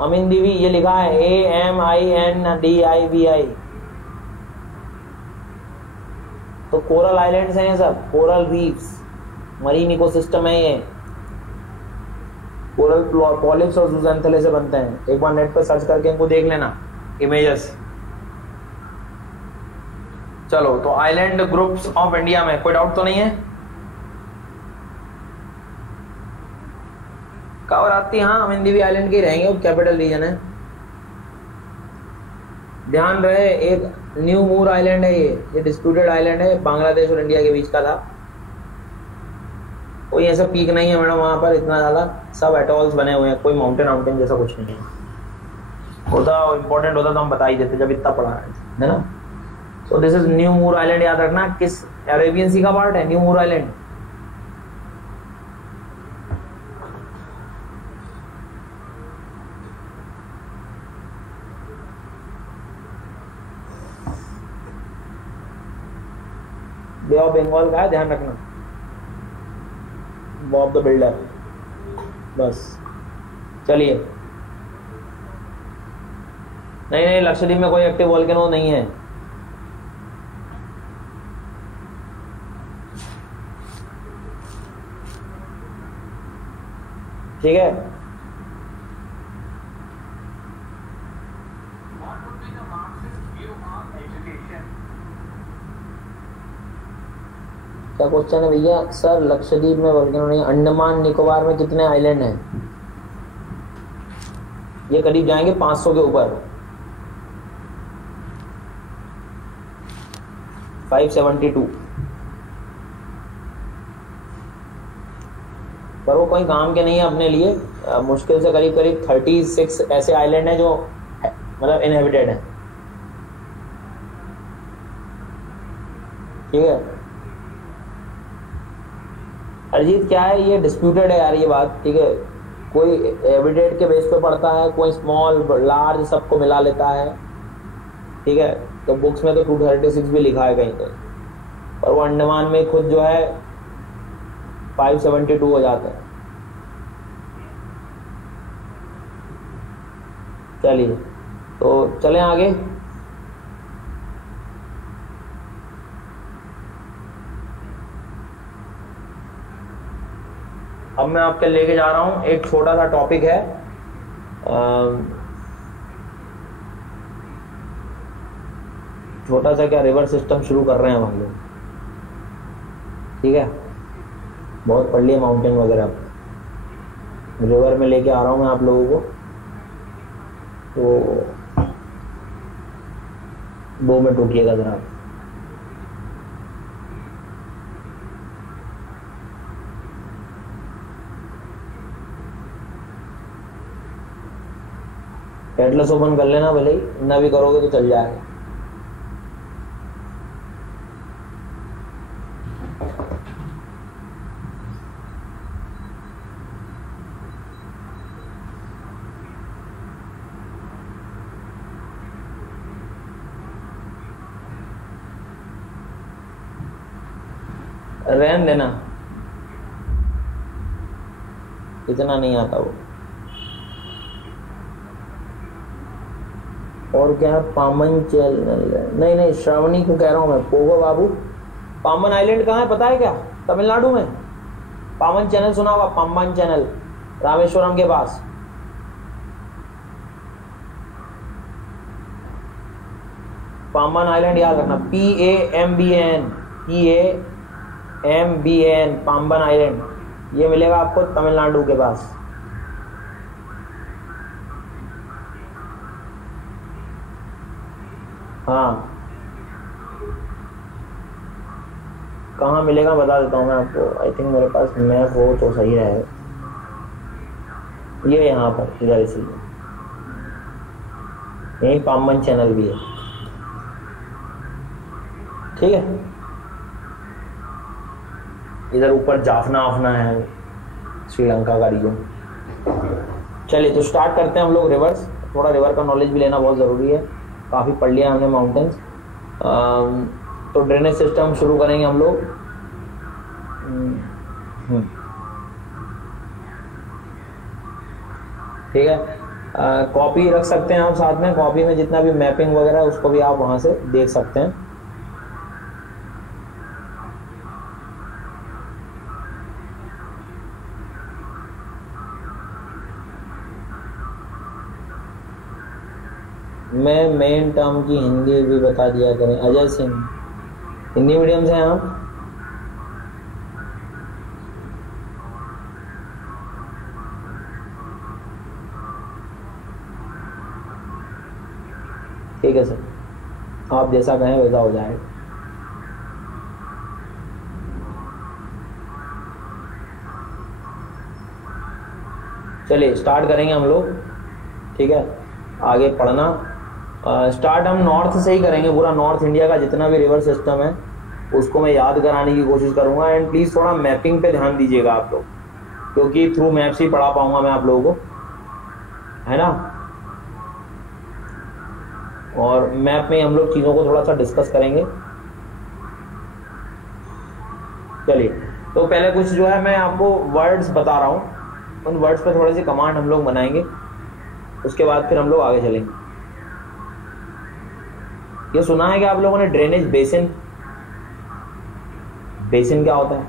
अमीनदीवी ये लिखा है AMINDIVI, तो कोरल आइलैंड्स हैं ये सब, कोरल रीफ्स, मरीन इकोसिस्टम है ये। कोरल पॉलिप्स और ज़ूज़ैंथेले से बनते हैं। एक बार नेट पर सर्च करके इनको देख लेना इमेजेस। चलो, तो आइलैंड ग्रुप्स ऑफ इंडिया में कोई डाउट तो नहीं है? कावराती, हाँ अमीनदीवी आइलैंड के ही रहेंगे, वो कैपिटल रीजन है। ध्यान रहे, एक न्यू मूर आइलैंड है, ये डिस्प्यूटेड आइलैंड है, बांग्लादेश और इंडिया के बीच का था। कोई ऐसा पीक नहीं है मैडम वहां पर इतना ज्यादा, सब एटॉल्स बने हुए हैं, कोई माउंटेन जैसा कुछ नहीं है। होता इंपॉर्टेंट होता तो हम बता ही देते, जब इतना पढ़ा है ना। So this is new Moore island, याद रखना किस अरेबियन सी का पार्ट है new Moore island. Bay of Bengal का है, ध्यान रखना, बॉब द बिल्डर। बस चलिए, नहीं लक्षद्वीप में कोई एक्टिव वोल्केनो नहीं है। ठीक है, क्या क्वेश्चन है भैया? सर लक्षद्वीप में वोल्केनो नहीं, अंडमान निकोबार में कितने आइलैंड हैं? ये करीब जाएंगे 500 के ऊपर, 572, पर वो कोई काम के नहीं है अपने लिए। मुश्किल से करीब 36 ऐसे आइलैंड हैं जो मतलब इनहेबिटेड हैं। ठीक है अरिजीत, क्या है ये डिस्प्यूटेड है यार ये बात, ठीक है। कोई एविडेट के बेस पे पढ़ता है, कोई स्मॉल लार्ज सबको मिला लेता है, ठीक है। तो बुक्स में तो 236 भी लिखा है कहीं कहीं, पर वो अंडमान में खुद जो है 572 हो जाते हैं। चलिए तो चलें आगे। अब मैं आपके लेके जा रहा हूं, एक छोटा सा टॉपिक है, छोटा सा क्या रिवर सिस्टम शुरू कर रहे हैं हम लोग, ठीक है। बहुत पढ़ लिए माउंटेन वगैरह, रिवर में लेके आ रहा हूं मैं आप लोगों को, तो 2 मिनट रुकिएगा जरा। एटलस ओपन कर लेना, भले ही ना भी करोगे तो चल जाएगा। रहन देना, इतना नहीं आता वो। और क्या है, पामन चैनल, नहीं श्रावणी को कह रहा हूं मैं, पोगो बाबू। पामन आइलैंड कहाँ है पता है क्या? तमिलनाडु में। पामन चैनल सुना होगा, पामन चैनल रामेश्वरम के पास। पामन आइलैंड याद रखना, PAMBAN, पाम्बन आइलैंड, ये मिलेगा आपको तमिलनाडु के पास। हाँ कहाँ मिलेगा बता देता हूँ मैं आपको, आई थिंक मेरे पास मैप हो तो सही है। ये यहाँ पर इधर इसलिए यही पामबन चैनल भी है, ठीक है। इधर ऊपर जाफना आफना है, श्रीलंका का रीजन। चलिए तो स्टार्ट करते हैं हम लोग रिवर्स। थोड़ा रिवर का नॉलेज भी लेना बहुत ज़रूरी है, काफ़ी पढ़ लिया हमने माउंटेन्स। तो ड्रेनेज सिस्टम शुरू करेंगे हम लोग। ठीक है, कॉपी रख सकते हैं आप साथ में, कॉपी में जितना भी मैपिंग वगैरह है उसको भी आप वहाँ से देख सकते हैं। मैं मेन टर्म की हिंदी भी बता दिया करें। अजय सिंह, हिंदी मीडियम से हैं आप? ठीक है सर, आप जैसा कहें वैसा हो जाएगा। चलिए स्टार्ट करेंगे हम लोग, ठीक है। आगे पढ़ना स्टार्ट हम नॉर्थ से ही करेंगे। पूरा नॉर्थ इंडिया का जितना भी रिवर सिस्टम है उसको मैं याद कराने की कोशिश करूंगा। एंड प्लीज़ थोड़ा मैपिंग पे ध्यान दीजिएगा आप लोग, क्योंकि थ्रू मैप्स ही पढ़ा पाऊंगा मैं आप लोगों को, है ना। और मैप में हम लोग चीज़ों को थोड़ा सा डिस्कस करेंगे। चलिए तो पहले कुछ जो है मैं आपको वर्ड्स बता रहा हूँ, उन वर्ड्स पे थोड़ी सी कमांड हम लोग बनाएंगे, उसके बाद फिर हम लोग आगे चलेंगे। ये सुना है कि आप लोगों ने ड्रेनेज बेसिन? बेसिन क्या होता है?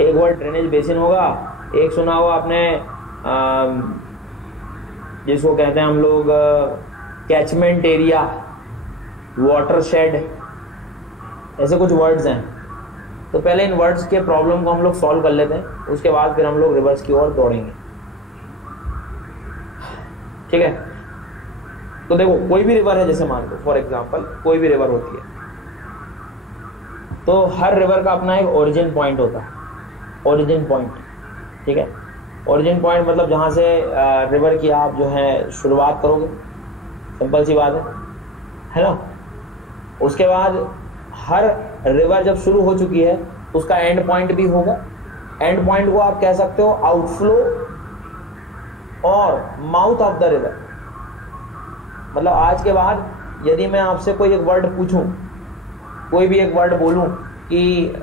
एक वर्ड ड्रेनेज बेसिन होगा, एक सुना होगा आपने जिसको कहते हैं हम लोग कैचमेंट एरिया, वाटरशेड, ऐसे कुछ वर्ड्स हैं। तो पहले इन वर्ड्स के प्रॉब्लम को हम लोग सॉल्व कर लेते हैं, उसके बाद फिर हम लोग रिवर्स की ओर दौड़ेंगे, ठीक है। तो देखो कोई भी रिवर है, जैसे मान लो फॉर एग्जांपल कोई भी रिवर होती है, तो हर रिवर का अपना एक ओरिजिन पॉइंट होता है। ओरिजिन पॉइंट, ठीक है। ओरिजिन पॉइंट मतलब जहाँ से रिवर की आप जो है शुरुआत करोगे, सिंपल सी बात है ना। उसके बाद हर रिवर जब शुरू हो चुकी है उसका एंड पॉइंट भी होगा। एंड पॉइंट को आप कह सकते हो आउटफ्लो और माउथ ऑफ द रिवर। मतलब आज के बाद यदि मैं आपसे कोई एक वर्ड पूछूं, कोई भी एक वर्ड बोलूं कि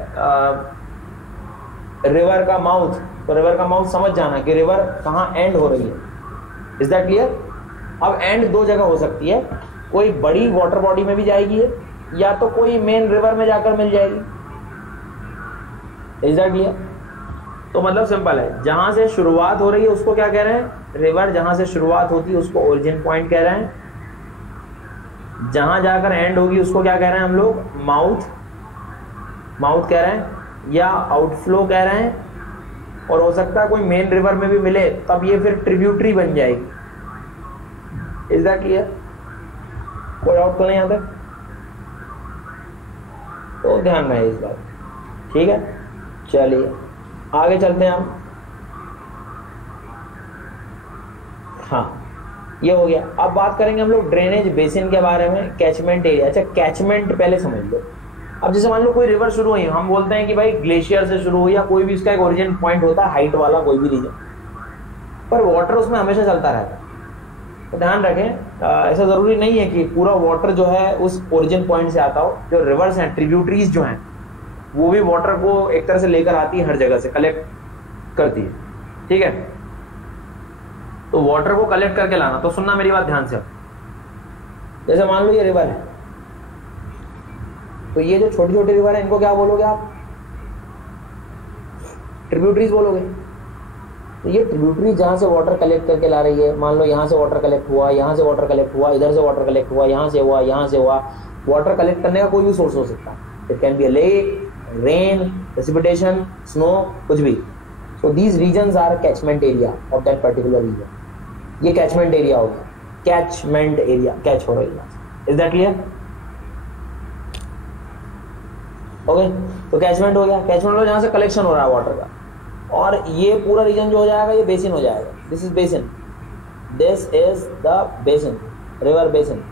रिवर का माउथ, तो रिवर का माउथ समझ जाना कि रिवर कहाँ एंड हो रही है। Is that clear? अब एंड दो जगह हो सकती है, कोई बड़ी वाटर बॉडी में भी जाएगी है, या तो कोई मेन रिवर में जाकर मिल जाएगी। Is that clear? तो मतलब सिंपल है, जहां से शुरुआत हो रही है उसको क्या कह रहे हैं? रिवर जहां से शुरुआत होती है उसको ओरिजिन पॉइंट कह रहे हैं। जहां जाकर एंड होगी उसको क्या कह रहे हैं हम लोग? माउथ, माउथ कह रहे हैं, या आउटफ्लो कह रहे हैं। और हो सकता है कोई मेन रिवर में भी मिले, तब ये फिर ट्रिब्यूटरी बन जाएगी। Is that clear? कोई डाउट तो नहीं आता? तो ध्यान रहे इस बात, ठीक है। चलिए आगे चलते हैं हम। हाँ ये हो गया। अब बात करेंगे हम लोग ड्रेनेज बेसिन के बारे में, कैचमेंट एरिया। अच्छा कैचमेंट पहले समझ लो। अब जैसे मान लो कोई रिवर शुरू हुई, हम बोलते हैं कि भाई ग्लेशियर से शुरू हुई, या कोई भी इसका एक ओरिजिन पॉइंट होता है, हाइट वाला कोई भी रीजन, पर वाटर उसमें हमेशा चलता रहता है। तो ध्यान रखें, ऐसा जरूरी नहीं है कि पूरा वाटर जो है उस ओरिजिन पॉइंट से आता हो। जो रिवर्स हैं, ट्रिब्यूटरीज जो हैं, वो भी वाटर को एक तरह से लेकर आती है, हर जगह से कलेक्ट करती है, ठीक है। तो वाटर को कलेक्ट करके लाना, तो सुनना मेरी बात ध्यान से। जैसे मान लो ये रिवर है, तो ये जो छोटी छोटी रिवर है इनको क्या बोलोगे आप? ट्रिब्यूटरीज बोलोगे। तो ये ट्रिब्यूटरी जहां से वाटर कलेक्ट करके ला रही है, मान लो यहाँ से वाटर कलेक्ट हुआ, यहाँ से वाटर कलेक्ट हुआ, इधर से वाटर कलेक्ट हुआ, यहाँ से हुआ, यहाँ से हुआ। वाटर कलेक्ट करने का कोई भी सोर्स हो सकता है। It can be a lake, rain, precipitation, snow, कुछ भी। So these regions are catchment area of that particular region. ये कैचमेंट एरिया होगा, कैचमेंट एरिया, कैच हो रही है। Is that clear? ओके, तो कैचमेंट हो गया, कैचमेंट हो जहाँ से कलेक्शन हो रहा है वाटर का, और ये पूरा रीजन जो हो जाएगा ये बेसिन हो जाएगा। This is basin, this is the basin, river basin.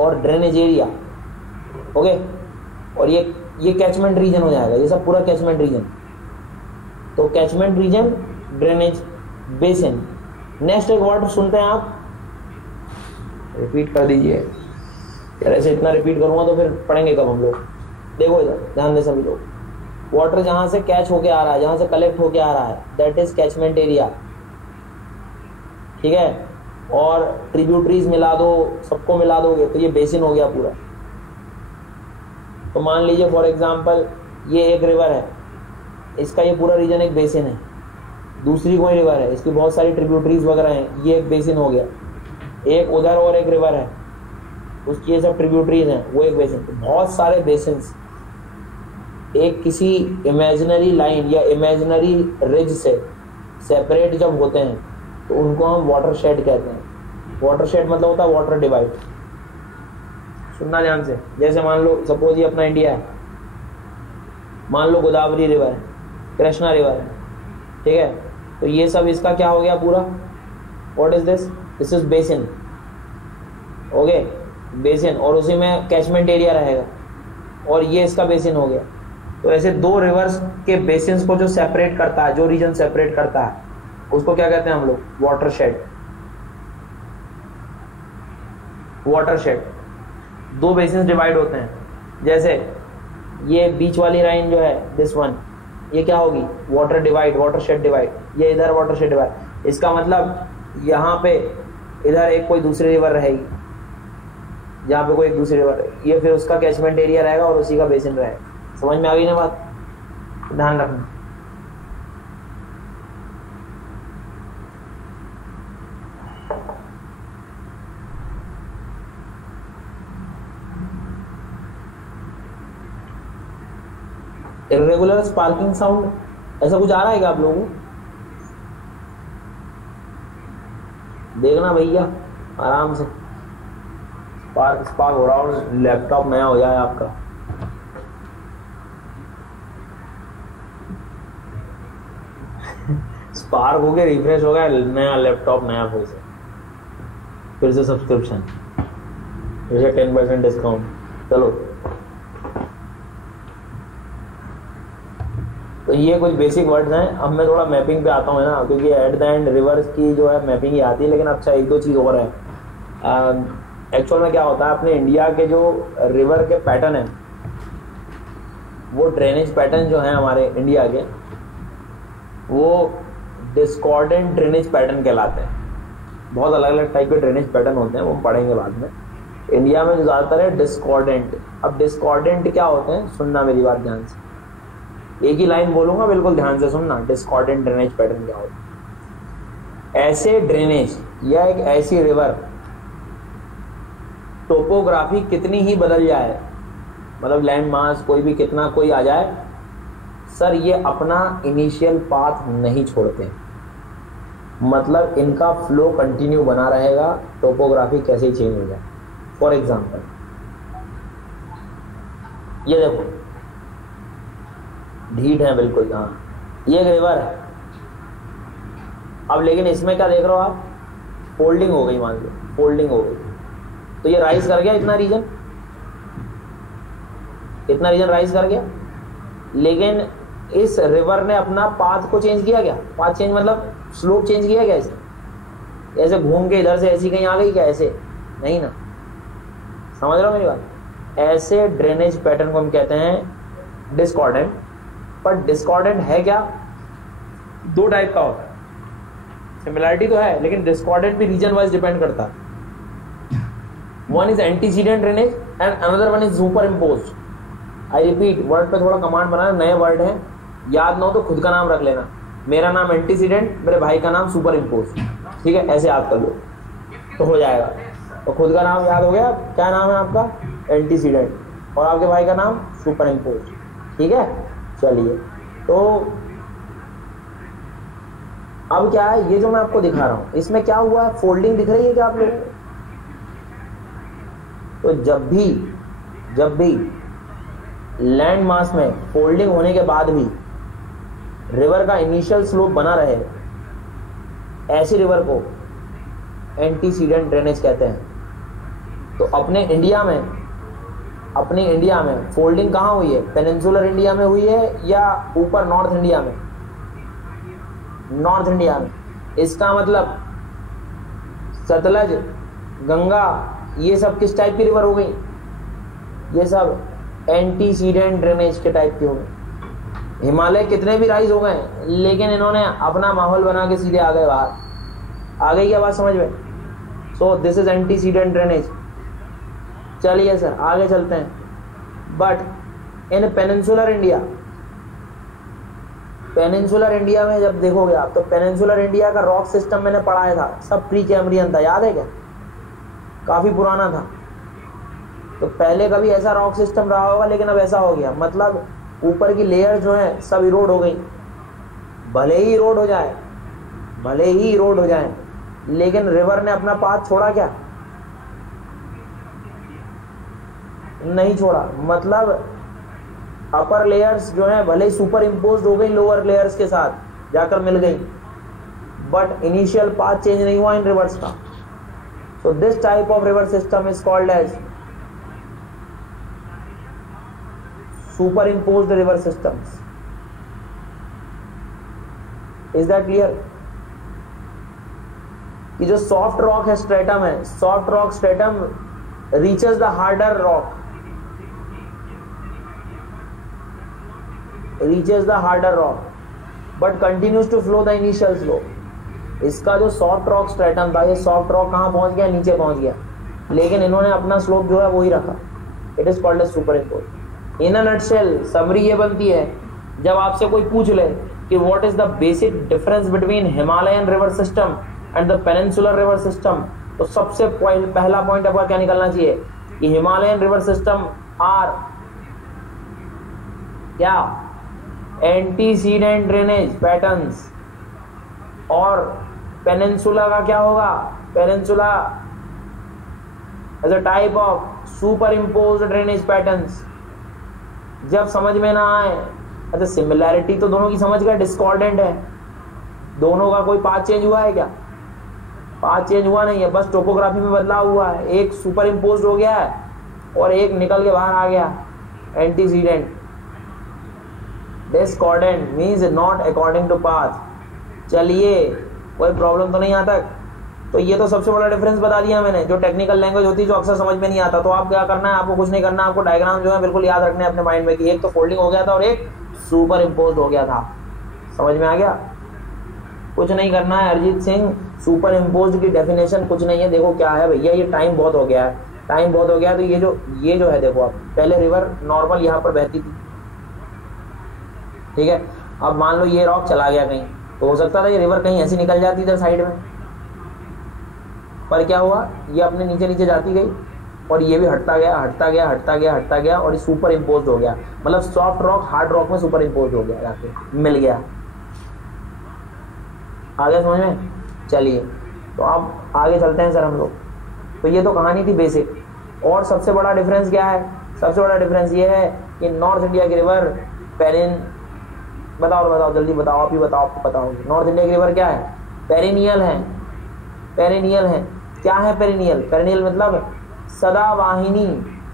और ड्रेनेज एरिया, ओके, और ये कैचमेंट रीजन हो जाएगा, ये सब पूरा कैचमेंट रीजन। तो catchment region, drainage basin. Next एक वर्ड सुनते हैं आप, रिपीट कर दीजिए यार, ऐसे इतना रिपीट करूंगा तो फिर पढ़ेंगे कब हम लोग। देखो इधर ध्यान दे सभी लोग, वाटर जहां से कैच होके आ रहा है, जहां से कलेक्ट होके आ रहा है, दैट इज कैचमेंट एरिया, ठीक है। और ट्रिब्यूटरीज मिला दो, सबको मिला दोगे तो ये बेसिन हो गया पूरा। तो मान लीजिए फॉर एग्जांपल ये एक रिवर है, इसका ये पूरा रीजन एक बेसिन है। दूसरी कोई रिवर है, इसकी बहुत सारी ट्रिब्यूटरीज वगैरह हैं, ये एक बेसिन हो गया। एक उधर और एक रिवर है, उसकी ये सब ट्रिब्यूटरीज हैं, वो एक बेसिन। बहुत सारे बेसिन्स एक किसी इमेजिनरी लाइन या इमेजिनरी रिज से सेपरेट जब होते हैं तो उनको हम वाटरशेड कहते हैं। वाटरशेड मतलब होता है वाटर डिवाइड। सुनना ध्यान से, जैसे मान लो सपोज ये अपना इंडिया है, मान लो गोदावरी रिवर है, कृष्णा रिवर है, ठीक है। तो ये सब इसका क्या हो गया पूरा, what is this, this is basin, okay, basin. और उसी में कैचमेंट एरिया रहेगा, और ये इसका बेसिन हो गया। तो ऐसे दो रिवर्स के बेसिन्स को जो सेपरेट करता है, जो रीजन सेपरेट करता है, उसको क्या कहते हैं हम लोग, वाटरशेड। वाटरशेड, दो बेसिन्स डिवाइड होते हैं। जैसे ये बीच वाली लाइन जो है, दिस वन, ये क्या होगी, वाटर डिवाइड, वाटरशेड डिवाइड। ये इधर वाटरशेड डिवाइड, इसका मतलब यहाँ पे इधर एक कोई दूसरी रिवर रहेगी, जहाँ पे कोई एक दूसरी रिवर रहेगी, ये फिर उसका कैचमेंट एरिया रहेगा और उसी का बेसिन रहेगा। समझ में आ गई ना बात, ध्यान रखना। इर्रेगुलर स्पार्किंग साउंड, ऐसा कुछ आ रहा है क्या आप लोगों को? देखना भैया आराम से, स्पार्क स्पार्क हो रहा हो, लैपटॉप नया हो जाए आपका। स्पार्क हो गया, रिफ्रेश हो गया, नया लैपटॉप, नया फिर से सब्सक्रिप्शन, फिर से 10% डिस्काउंट। चलो, तो ये कुछ बेसिक वर्ड्स हैं। अब मैं थोड़ा मैपिंग पे आता हूँ ना, क्योंकि एट द एंड रिवर्स की जो है मैपिंग ही आती है। लेकिन अच्छा एक दो चीज़ और है। एक्चुअल में क्या होता है, अपने इंडिया के जो रिवर के पैटर्न है, वो ड्रेनेज पैटर्न जो है हमारे इंडिया के, वो डिस्कॉर्डेंट ड्रेनेज पैटर्न कहलाते हैं। बहुत अलग अलग टाइप के ड्रेनेज पैटर्न होते हैं, वो हम पढ़ेंगे बाद में। इंडिया में जो ज़्यादातर है डिस्कॉर्डेंट। अब डिस्कॉर्डेंट क्या होते हैं, सुनना मेरी बात ध्यान से, एक ही लाइन बोलूंगा, बिल्कुल ध्यान से सुनना। डिस्कॉर्डेंट ड्रेनेज पैटर्न क्या होता है, ऐसे ड्रेनेज या एक ऐसी रिवर, टोपोग्राफी कितनी ही बदल जाए, मतलब लैंड मास कोई भी कितना कोई आ जाए, सर ये अपना इनिशियल पाथ नहीं छोड़ते। मतलब इनका फ्लो कंटिन्यू बना रहेगा, टोपोग्राफी कैसे ही चेंज हो जाए। फॉर एग्जाम्पल ये देखो, ढीठ है बिल्कुल, हाँ ये रिवर है। अब लेकिन इसमें क्या देख रहे हो आप, फोल्डिंग हो गई, मान लो फोल्डिंग हो गई, तो ये राइज कर गया इतना रीजन राइज कर गया। लेकिन इस रिवर ने अपना पाथ को चेंज किया क्या, पाथ चेंज मतलब स्लोप चेंज किया क्या, ऐसे घूम के इधर से ऐसी कहीं आ गई क्या, ऐसे नहीं ना। समझ रहे हो मेरी बात। ऐसे ड्रेनेज पैटर्न को हम कहते हैं डिस्कॉर्डेंट। पर डिस्कॉर्डेंट है क्या, दो टाइप का होता है। सिमिलरिटी तो है, लेकिन डिस्कॉर्डेंट भी रीजन वाइज डिपेंड करता है। One is antecedent drainage and another one is super imposed. I repeat, word पे थोड़ा कमांड बनाना, नए वर्ड है, याद ना हो तो खुद का नाम रख लेना। मेरा नाम एंटीसीडेंट, मेरे भाई का नाम सुपर इम्पोज्ड, ठीक है, ऐसे याद कर लो तो हो जाएगा। तो खुद का नाम याद हो गया, क्या नाम है आपका, एंटीसीडेंट, और आपके भाई का नाम सुपर इम्पोज्ड, ठीक है। चलिए, तो अब क्या है, ये जो मैं आपको दिखा रहा हूं, इसमें क्या हुआ है, फोल्डिंग दिख रही है क्या आप लोगों को। तो जब भी लैंड मास में फोल्डिंग होने के बाद भी रिवर का इनिशियल स्लोप बना रहे, ऐसी रिवर को एंटीसीडेंट ड्रेनेज कहते हैं। तो अपने इंडिया में फोल्डिंग कहाँ हुई है? पेनिनसुलर इंडिया में हुई है या ऊपर नॉर्थ इंडिया में? नॉर्थ इंडिया में। इसका मतलब सतलज, गंगा, ये सब किस टाइप की रिवर हो गई? ये सब एंटीसीडेंट ड्रेनेज के टाइप की हो गई। हिमालय कितने भी राइज हो गए, लेकिन इन्होंने अपना माहौल बना के सीधे आ गए बाहर। आ गई क्या बात समझ में? सो दिस इज एंटीसीडेंट ड्रेनेज। चलिए सर आगे चलते हैं। बट इन पेनिनसुलर इंडिया में जब देखोगे आप, तो पेनिनसुलर इंडिया का रॉक सिस्टम मैंने पढ़ाया था, सब प्री कैम्ब्रियन था, याद है क्या? काफी पुराना था। तो पहले कभी ऐसा रॉक सिस्टम रहा होगा, लेकिन अब ऐसा हो गया, मतलब ऊपर की लेयर जो है सब इरोड हो गई। भले ही इरोड हो जाए, लेकिन रिवर ने अपना पाथ छोड़ा क्या? नहीं छोड़ा। मतलब अपर लेयर्स जो है भले ही सुपर इम्पोज हो गई लोअर लेयर्स के साथ, जाकर मिल गई, बट इनिशियल पाथ चेंज नहीं हुआ इन रिवर्स का। So this type of river system is called as superimposed river systems. Is that clear? कि जो सॉफ्ट रॉक है स्ट्रेटम है, soft rock stratum reaches the harder rock, but continues to flow the initial slope। इसका जो soft rock stratum था, ये soft rock कहाँ पहुंच गया? नीचे पहुंच गया, लेकिन इन्होंने अपना स्लोप जो है वो ही रखा। It is called as superimpose. In a nutshell summary ये बनती है, जब आपसे कोई पूछ ले कि what is the basic difference between Himalayan river system and the peninsular river system, तो सबसे पहला पॉइंट आपका क्या निकलना चाहिए कि हिमालयन रिवर सिस्टम आर क्या? Antecedent drainage patterns. और पेनिनसुला का क्या होगा? Peninsula as a type of superimposed drainage patterns. जब समझ में ना आए, अच्छा सिमिलैरिटी तो दोनों की समझ गए, डिस्कॉर्डेंट है दोनों का, कोई पाथ चेंज हुआ है क्या? पाथ चेंज हुआ नहीं है, बस टोपोग्राफी में बदलाव हुआ है। एक सुपर इम्पोज्ड हो गया है और एक निकल के बाहर आ गया antecedent. Discordant means not according to path. चलिए कोई प्रॉब्लम तो नहीं आता? तो ये तो सबसे बड़ा डिफरेंस बता दिया मैंने, जो टेक्निकल लैंग्वेज होती है जो अक्सर समझ में नहीं आता। तो आप क्या करना है, आपको कुछ नहीं करना, आपको डायग्राम जो है बिल्कुल याद रखने अपने माइंड में कि एक तो फोल्डिंग हो गया था और एक सुपर इम्पोज हो गया था। समझ में आ गया? कुछ नहीं करना है अरिजीत सिंह, सुपर इम्पोज की डेफिनेशन कुछ नहीं है। देखो क्या है भैया, ये टाइम बहुत हो गया है, तो ये जो है देखो, आप पहले रिवर नॉर्मल यहाँ पर बहती थी, ठीक है। अब मान लो ये रॉक चला गया कहीं, तो हो सकता था ये रिवर कहीं ऐसी निकल जाती इधर साइड में, पर क्या हुआ, ये अपने नीचे नीचे जाती गई और ये भी हटता गया और ये सुपर इम्पोज हो गया। मतलब सॉफ्ट रॉक हार्ड रॉक में सुपर इम्पोज हो गया, जाके मिल गया। आगे समझ में? चलिए तो अब आगे चलते हैं सर हम लोग। तो ये तो कहानी थी बेसिक। और सबसे बड़ा डिफरेंस क्या है? सबसे बड़ा डिफरेंस ये है कि नॉर्थ इंडिया की रिवर बताओ जल्दी बताओ, आप ही बताओ, आपको पता होगी। नॉर्थ इंडिया की रिवर क्या है? पेरिनियल है। क्या है पेरिनियल? पेरिनियल मतलब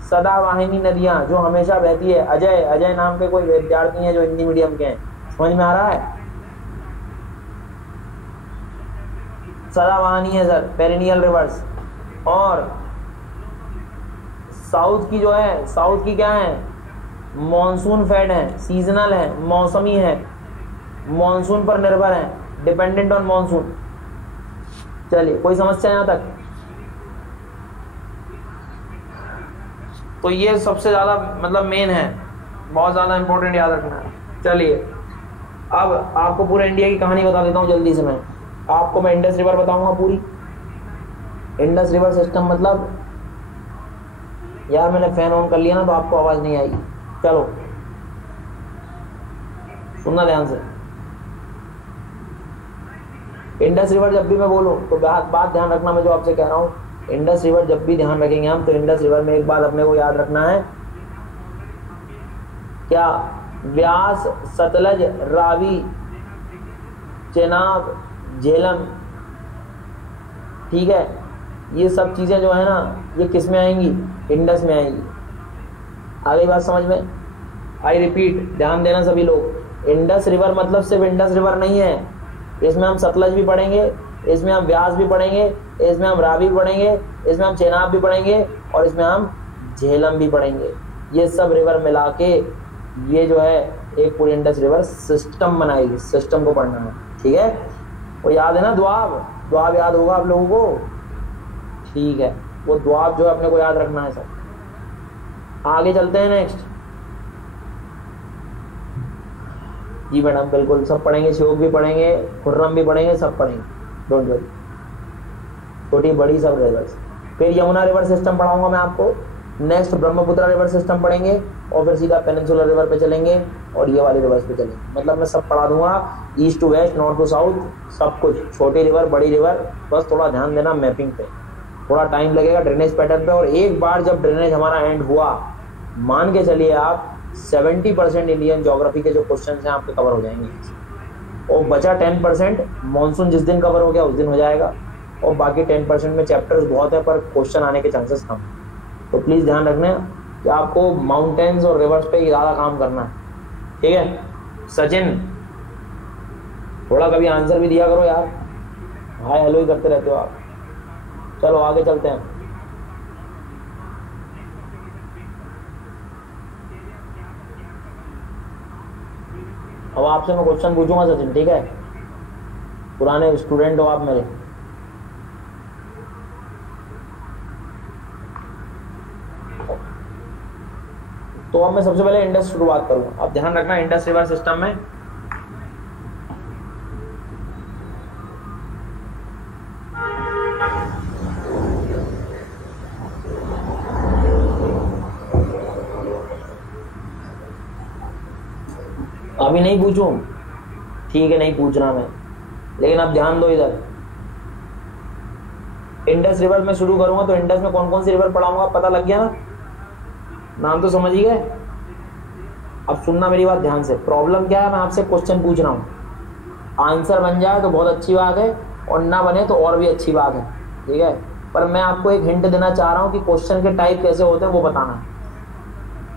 सदावाहिनी नदियां जो हमेशा बहती है। अजय नाम के कोई विद्यार्थी हैं जो हिंदी मीडियम के हैं, समझ में आ रहा है? सदावाहिनी है सर, पेरिनियल रिवर्स। और साउथ की जो है, साउथ की क्या है? मॉनसून फेड है, सीजनल है, मौसमी है, मॉनसून पर निर्भर है, डिपेंडेंट ऑन मॉनसून। चलिए कोई समस्या यहाँ तक? तो ये सबसे ज्यादा मतलब मेन है, बहुत ज्यादा इंपॉर्टेंट, याद रखना है। चलिए अब आपको पूरे इंडिया की कहानी बता देता हूँ जल्दी से। आपको मैं इंडस रिवर बताऊंगा पूरी। इंडस रिवर सिस्टम मतलब, यार मैंने फैन ऑन कर लिया ना तो आपको आवाज नहीं आएगी। चलो सुनना ध्यान से। इंडस रिवर जब भी मैं बोलूं तो बात ध्यान रखना, मैं जो आपसे कह रहा हूं, इंडस रिवर जब भी ध्यान रखेंगे हम, तो इंडस रिवर में एक बात अपने को याद रखना है, क्या? व्यास, सतलज, रावी, चेनाब, झेलम, ठीक है, ये सब चीज़ें जो है ना ये किस में आएंगी, इंडस में आएंगी। आगे बात समझ में? आई रिपीट, ध्यान देना सभी लोग, इंडस रिवर मतलब सिर्फ इंडस रिवर नहीं है, इसमें हम सतलज भी पढ़ेंगे, इसमें हम व्यास भी पढ़ेंगे, इसमें हम रावी भी पढ़ेंगे, इसमें हम चेनाब भी पढ़ेंगे और इसमें हम झेलम भी पढ़ेंगे। ये सब रिवर मिला के ये जो है एक पूरी इंडस रिवर सिस्टम बनाएगी। सिस्टम को पढ़ना है, ठीक है? वो याद है ना द्वाब? द्वाब याद होगा आप लोगों को, ठीक है? वो द्वाब जो है अपने को याद रखना है सब। आगे चलते हैं नेक्स्ट। जी मैडम बिल्कुल सब पढ़ेंगे, श्योक भी पढ़ेंगे, खुर्रम भी पढ़ेंगे, सब पढ़ेंगे, डोंट वरी, छोटी बड़ी सब रिवर्स। फिर यमुना रिवर सिस्टम पढ़ाऊंगा मैं आपको, नेक्स्ट ब्रह्मपुत्र रिवर सिस्टम पढ़ेंगे और फिर सीधा पेनिनसुलर रिवर पे चलेंगे और ये वाली रिवर्स पे चलेंगे। मतलब मैं सब पढ़ा दूंगा, east to west, north to south, सब कुछ, छोटी रिवर बड़ी रिवर। बस थोड़ा ध्यान देना मैपिंग पे, थोड़ा टाइम लगेगा ड्रेनेज पैटर्न पे। और एक बार जब ड्रेनेज हमारा एंड हुआ, मान के चलिए आप 70% इंडियन ज्योग्राफी के जो क्वेश्चन हैं आपके कवर हो जाएंगे और बचा 10% मॉनसून जिस दिन कवर हो गया उस दिन हो जाएगा। और बाकी 10% में चैप्टर्स बहुत है पर क्वेश्चन आने के चांसेस कम। तो प्लीज़ ध्यान रखना कि आपको माउंटेन्स और रिवर्स पे ज़्यादा काम करना है, ठीक है? सचिन थोड़ा कभी आंसर भी दिया करो यार, हाय हेलो ही करते रहते हो आप। चलो आगे चलते हैं। अब आपसे मैं क्वेश्चन पूछूंगा सचिन, ठीक है? पुराने स्टूडेंट हो आप मेरे। तो अब मैं सबसे पहले इंडस शुरुआत करूंगा। अब ध्यान रखना इंडस रिवर सिस्टम में अभी नहीं पूछूं, ठीक है? नहीं पूछ रहा मैं, लेकिन आप ध्यान दो इधर। इंडस रिवर में शुरू करूंगा तो इंडस में कौन कौन सी रिवर पढ़ाऊंगा पता लग गया ना? नाम तो समझ ही गए। अब सुनना मेरी बात ध्यान से। प्रॉब्लम क्या है, मैं आपसे क्वेश्चन पूछ रहा हूँ, आंसर बन जाए तो बहुत अच्छी बात है और ना बने तो और भी अच्छी बात है, ठीक है? पर मैं आपको एक हिंट देना चाह रहा हूँ कि क्वेश्चन के टाइप कैसे होते हैं वो बताना है।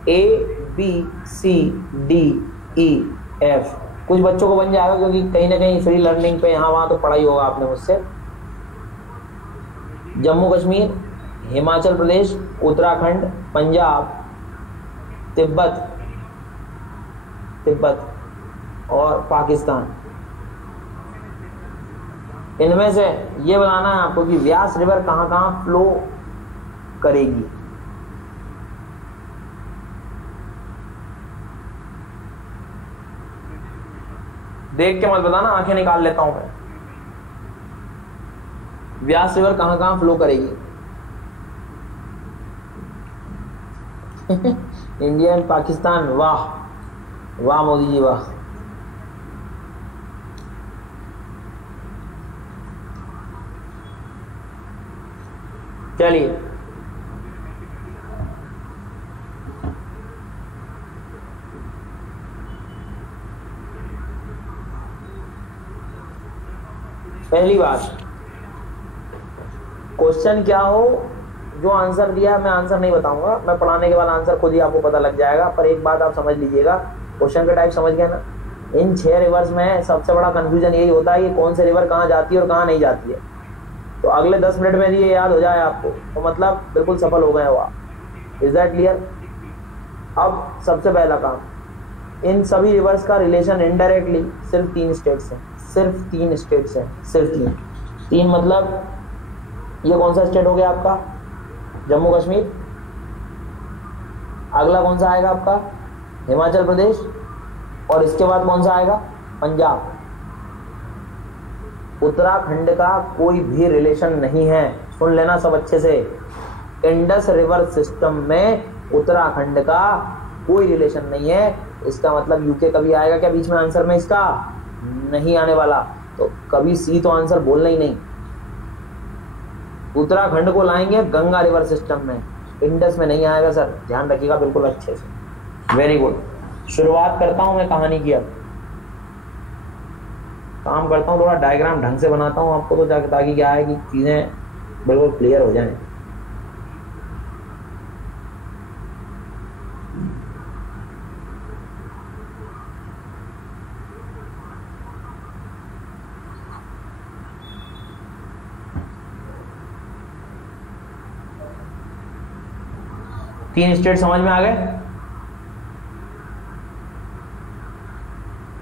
ABCDEF कुछ बच्चों को बन जाएगा क्योंकि कहीं ना कहीं फ्री लर्निंग पे यहाँ वहाँ तो पढ़ा ही होगा आपने मुझसे। जम्मू कश्मीर, हिमाचल प्रदेश, उत्तराखंड, पंजाब, तिब्बत और पाकिस्तान, इनमें से ये बताना है आपको कि व्यास रिवर कहाँ कहाँ फ्लो करेगी। देख के मत बताना, आंखें निकाल लेता हूं मैं। व्यास रिवर कहां कहां फ्लो करेगी? इंडिया एंड पाकिस्तान, वाह वाह मोदी जी वाह। चलिए पहली बात, क्वेश्चन क्या हो, जो आंसर दिया मैं आंसर नहीं बताऊंगा, मैं पढ़ाने के बाद आंसर खुद ही आपको पता लग जाएगा। पर एक बात आप समझ लीजिएगा, क्वेश्चन का टाइप समझ गए ना? इन 6 रिवर्स में सबसे बड़ा कंफ्यूजन यही होता है कि कौन से रिवर कहाँ जाती है और कहाँ नहीं जाती है। तो अगले 10 मिनट में ये याद हो जाए आपको तो मतलब बिल्कुल सफल हो गए हो आप। Is that clear? अब सबसे पहला काम, इन सभी रिवर्स का रिलेशन इनडायरेक्टली सिर्फ 3 स्टेट्स हैं, सिर्फ 3 स्टेट्स हैं, सिर्फ 3 मतलब ये कौन सा स्टेट हो गया आपका? जम्मू कश्मीर। अगला कौन सा आएगा आपका? हिमाचल प्रदेश। और इसके बाद कौन सा आएगा? पंजाब। उत्तराखंड का कोई भी रिलेशन नहीं है, सुन लेना सब अच्छे से। इंडस रिवर सिस्टम में उत्तराखंड का कोई रिलेशन नहीं है। इसका मतलब यूके कभी आएगा क्या बीच में आंसर में? इसका नहीं आने वाला। तो कभी सी तो आंसर बोलना ही नहीं। उत्तराखंड को लाएंगे गंगा रिवर सिस्टम में, इंडस में नहीं आएगा सर, ध्यान रखिएगा बिल्कुल अच्छे से। Very good. शुरुआत करता हूं मैं कहानी की। अब काम करता हूं, थोड़ा डायग्राम ढंग से बनाता हूं आपको तो ताकि क्या है कि चीजें बिल्कुल क्लियर हो जाए। तीन स्टेट समझ में आ गए?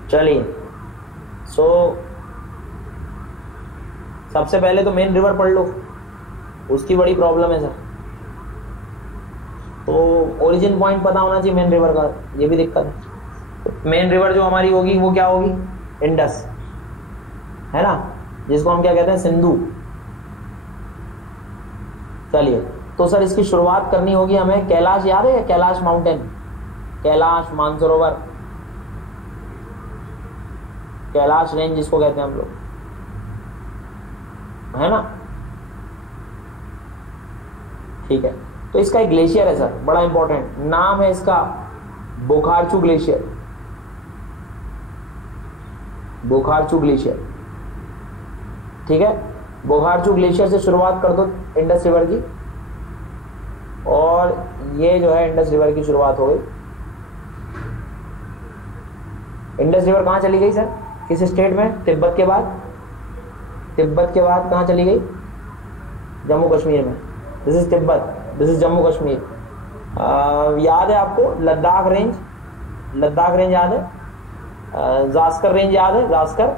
चलिए, सो सबसे पहले तो मेन रिवर पढ़ लो, उसकी बड़ी प्रॉब्लम है सर। तो ओरिजिन पॉइंट पता होना चाहिए मेन रिवर का, ये भी दिक्कत है। मेन रिवर जो हमारी होगी वो क्या होगी? इंडस, है ना, जिसको हम क्या कहते हैं? सिंधु। चलिए, तो सर इसकी शुरुआत करनी होगी हमें। कैलाश याद है? कैलाश माउंटेन, कैलाश मानसरोवर, कैलाश रेंज जिसको कहते हैं हम लोग, है ना? ठीक है, तो इसका एक ग्लेशियर है सर, बड़ा इंपॉर्टेंट नाम है इसका, बोखारचू ग्लेशियर। बोखारचू ग्लेशियर, ठीक है। बोखारचू ग्लेशियर से शुरुआत कर दो इंडस रिवर की, और ये जो है इंडस रिवर की शुरुआत हो गई। इंडस रिवर कहाँ चली गई सर? किस स्टेट में? तिब्बत के बाद। तिब्बत के बाद कहाँ चली गई? जम्मू कश्मीर में। This is Tibet, this is Jammu Kashmir. याद है आपको लद्दाख रेंज? लद्दाख रेंज याद है? जास्कर रेंज याद है? जास्कर,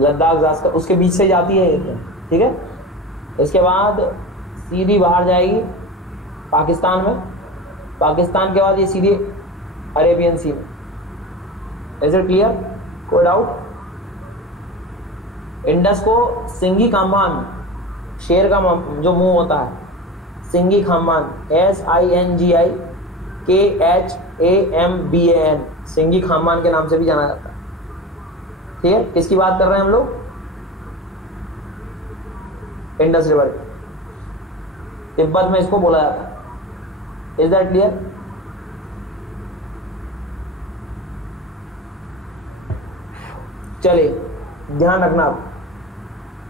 लद्दाख जास्कर, उसके बीच से जाती है, ठीक है। इसके बाद सीधी बाहर जाएगी पाकिस्तान में, पाकिस्तान के बाद ये सीधी अरेबियन सी में। Is it clear? कोई डाउट? इंडस को सिंगी खाम्बान, शेर का जो मुंह होता है, सिंगी खाम्बान, SINGIKHAMBAN, सिंगी खाम्बान के नाम से भी जाना जाता है, ठीक है। किसकी बात कर रहे हैं हम लोग? Indus river. तिब्बत में इसको बोला जाता है। Is that clear? चलिए, ध्यान रखना।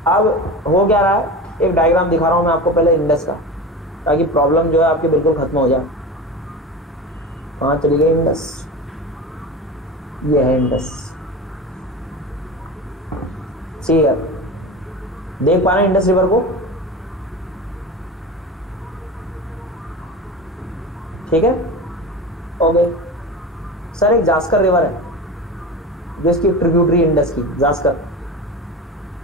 अब हो क्या रहा है, एक डायग्राम दिखा रहा हूं मैं आपको पहले इंडस का, ताकि प्रॉब्लम जो है आपकी बिल्कुल खत्म हो जाए। कहां चली गई इंडस? ये है इंडस। सी है, देख पा रहे हैं इंडस रिवर को? ठीक है, ओके। सर एक जास्कर रिवर है जिसकी ट्रिब्यूटरी इंडस की, जास्कर।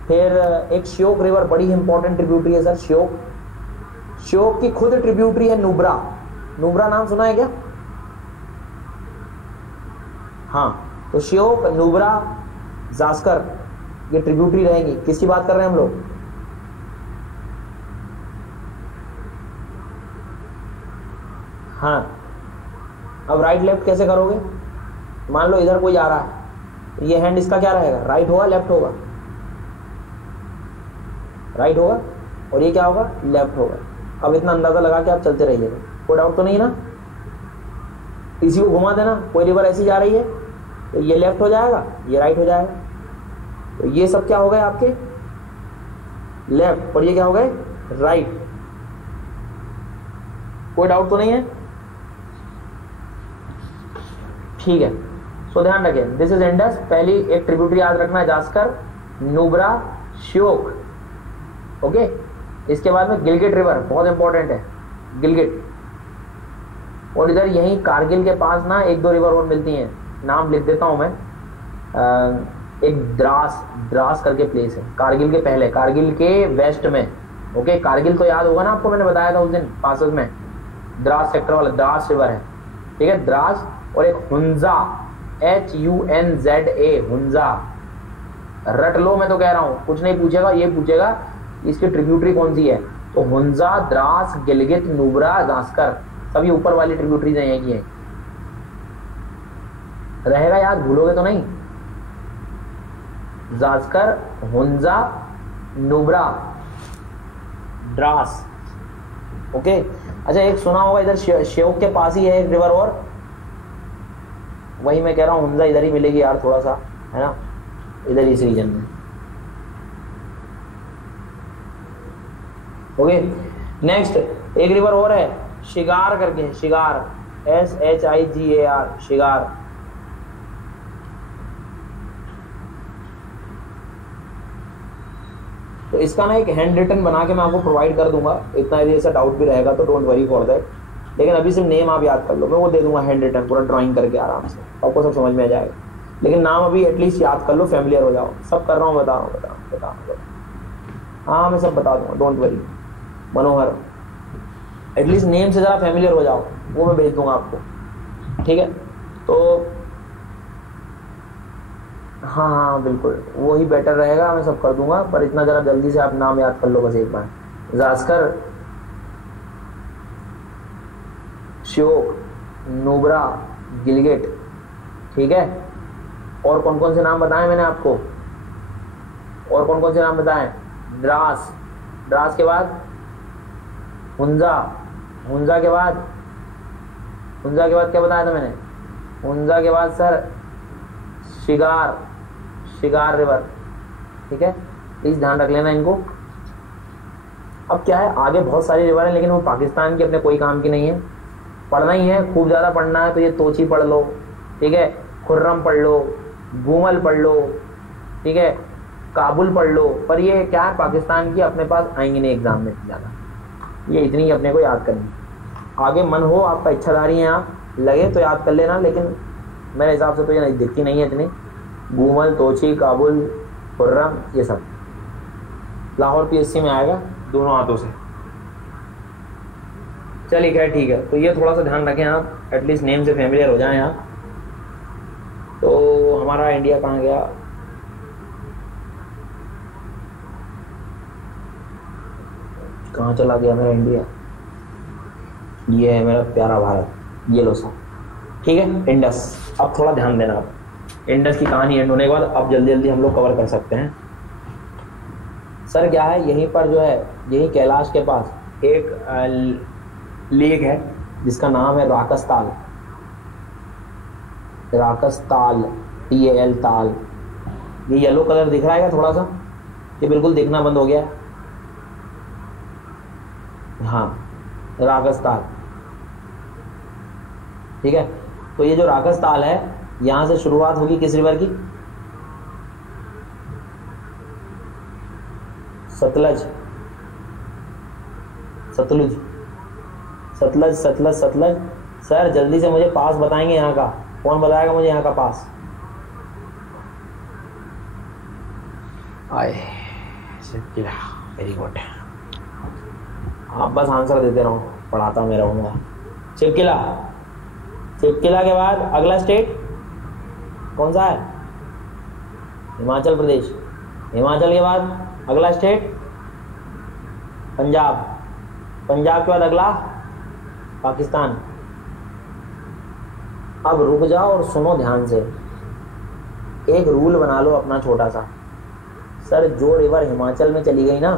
फिर एक श्योक रिवर, बड़ी इंपॉर्टेंट ट्रिब्यूटरी है सर, श्योक। श्योक की खुद ट्रिब्यूटरी है नुब्रा। नुब्रा नाम सुना है क्या? हाँ, तो श्योक, नुब्रा, जास्कर, ये ट्रिब्यूटरी रहेंगी। किसकी बात कर रहे हैं हम लोग? हाँ। अब राइट लेफ्ट कैसे करोगे? मान लो इधर कोई आ रहा है, ये हैंड इसका क्या रहेगा? राइट होगा, लेफ्ट होगा? राइट होगा। और ये क्या होगा? लेफ्ट होगा। अब इतना अंदाजा लगा के आप चलते रहिएगा, कोई डाउट तो नहीं ना? इसी को घुमा देना, कोई रिवर ऐसी जा रही है तो ये लेफ्ट हो जाएगा, ये राइट हो जाएगा। तो ये सब क्या हो गए आपके? लेफ्ट, और ये क्या हो गए? राइट। कोई डाउट तो नहीं है? ठीक है, सो ध्यान रखें, दिस इज इंडस। पहली एक ट्रिब्यूटरी याद रखना है, जास्कर, नुब्रा, श्योक, ओके। इसके बाद में गिलगिट रिवर, बहुत इंपॉर्टेंट है, गिलगिट। और इधर यहीं कारगिल के पास ना एक दो रिवर और मिलती हैं, नाम लिख देता हूं मैं। एक द्रास, द्रास करके प्लेस है कारगिल के पहले, कारगिल के वेस्ट में, ओके। कारगिल तो याद होगा ना आपको, मैंने बताया था उस दिन पासेस में, द्रास सेक्टर वाला, द्रास रिवर है, ठीक है, द्रास। और एक हुंजा, HUNZA, हुंजा। रट लो, मैं तो कह रहा हूं, कुछ नहीं पूछेगा, ये पूछेगा इसकी ट्रिब्यूटरी कौन सी है। तो हुंजा, द्रास, गिलगित, नुब्रा, जास्कर, सभी ऊपर वाली ट्रिब्यूटरीज हैं ये। रहेगा याद, भूलोगे तो नहीं? जास्कर, हुंजा, नुब्रा, द्रास, ओके। अच्छा, एक सुना होगा इधर श्योक के पास ही है एक रिवर, और वही मैं कह रहा हूँ, हुंजा इधर ही मिलेगी यार, थोड़ा सा, है ना, इधर इस रीजन में। ओके नेक्स्ट एक रिवर और है शिगार करके, शिगार SHIGAR, शिगार। तो इसका ना एक हैंड रिटन बना के मैं आपको प्रोवाइड कर दूंगा, इतना यदि ऐसा डाउट भी रहेगा तो डोंट वरी फॉर दैट। लेकिन अभी सिर्फ नेम आप याद कर लो, मैं वो दे दूंगा हैंड रिटन पूरा ड्राइंग करके आराम से, आपको सब समझ में आ जाएगा। लेकिन नाम अभी एटलीस्ट याद कर लो, फैमिलियर हो जाओ। सब कर रहा हूँ, बता रहा हूँ। हाँ मैं सब बता दूंगा, don't worry. Manohar, at least name से जरा फैमिलियर हो जाओ, वो मैं भेज दूंगा आपको, ठीक है। तो हाँ बिल्कुल वही बेटर रहेगा, मैं सब कर दूंगा, पर इतना जरा जल्दी से आप नाम याद कर लो बस एक बार। जास्कर, श्योक, नुब्रा, गिलगिट, ठीक है। और कौन कौन से नाम बताएं मैंने आपको, और कौन कौन से नाम बताएं? द्रास, द्रास के बाद हुंजा, हुंजा के बाद, हुंजा के बाद क्या बताया था मैंने? हुंजा के बाद सर शिगार, शिगार रिवर, ठीक है। प्लीज ध्यान रख लेना इनको। अब क्या है, आगे बहुत सारी रिवर है लेकिन वो पाकिस्तान की अपने कोई काम की नहीं है। पढ़ना ही है, खूब ज्यादा पढ़ना है तो ये तोची पढ़ लो, ठीक है, खुर्रम पढ़ लो, गूमल पढ़ लो, ठीक है, काबुल पढ़ लो। पर ये क्या है, पाकिस्तान की अपने पास आएंगी नहीं एग्जाम में ज्यादा, ये इतनी ही अपने को याद करनी। आगे मन हो आपका, इच्छाधारी है आप, लगे तो याद कर लेना, लेकिन मेरे हिसाब से तो ये नहीं दिखती नहीं है इतनी। गूमल, तोची, काबुल, खुर्रम, ये सब लाहौर PSC में आएगा दोनों हाथों से। चलिए खैर ठीक है, तो ये थोड़ा सा ध्यान रखें आप, एटलीस्ट नेम से फैमिलियर हो जाएं आप। तो हमारा इंडिया कहाँ गया? कहाँ चला गया मेरा इंडिया? ये है मेरा प्यारा भारत, ये लो सा, ठीक है। इंडस, अब थोड़ा ध्यान देना आप, इंडस की कहानी एंड होने के बाद अब जल्दी जल्दी हम लोग कवर कर सकते हैं। सर क्या है, यहीं पर जो है, यही कैलाश के पास एक लेक है जिसका नाम है राकस-ताल, राकस-ताल, TAL ताल। ये येलो कलर दिख रहा है क्या थोड़ा सा? ये बिल्कुल दिखना बंद हो गया है। हाँ राकस-ताल, ठीक है। तो ये जो राकस-ताल है, यहां से शुरुआत होगी किस रिवर की? सतलज, सतलुज, सतलज, सतलज, सतलज। सर जल्दी से मुझे पास बताएंगे यहाँ का, कौन बताएगा मुझे यहाँ का पास? आए, वेरी गुड। आप बस आंसर देते रहो, पढ़ाता मेरा हूँ। चिपकिला, चिपकिला के बाद अगला स्टेट कौन सा है? हिमाचल प्रदेश। हिमाचल के बाद अगला स्टेट पंजाब, पंजाब के बाद अगला पाकिस्तान। अब रुक जाओ और सुनो ध्यान से, एक रूल बना लो अपना छोटा सा। सर जो रिवर हिमाचल में चली गई ना,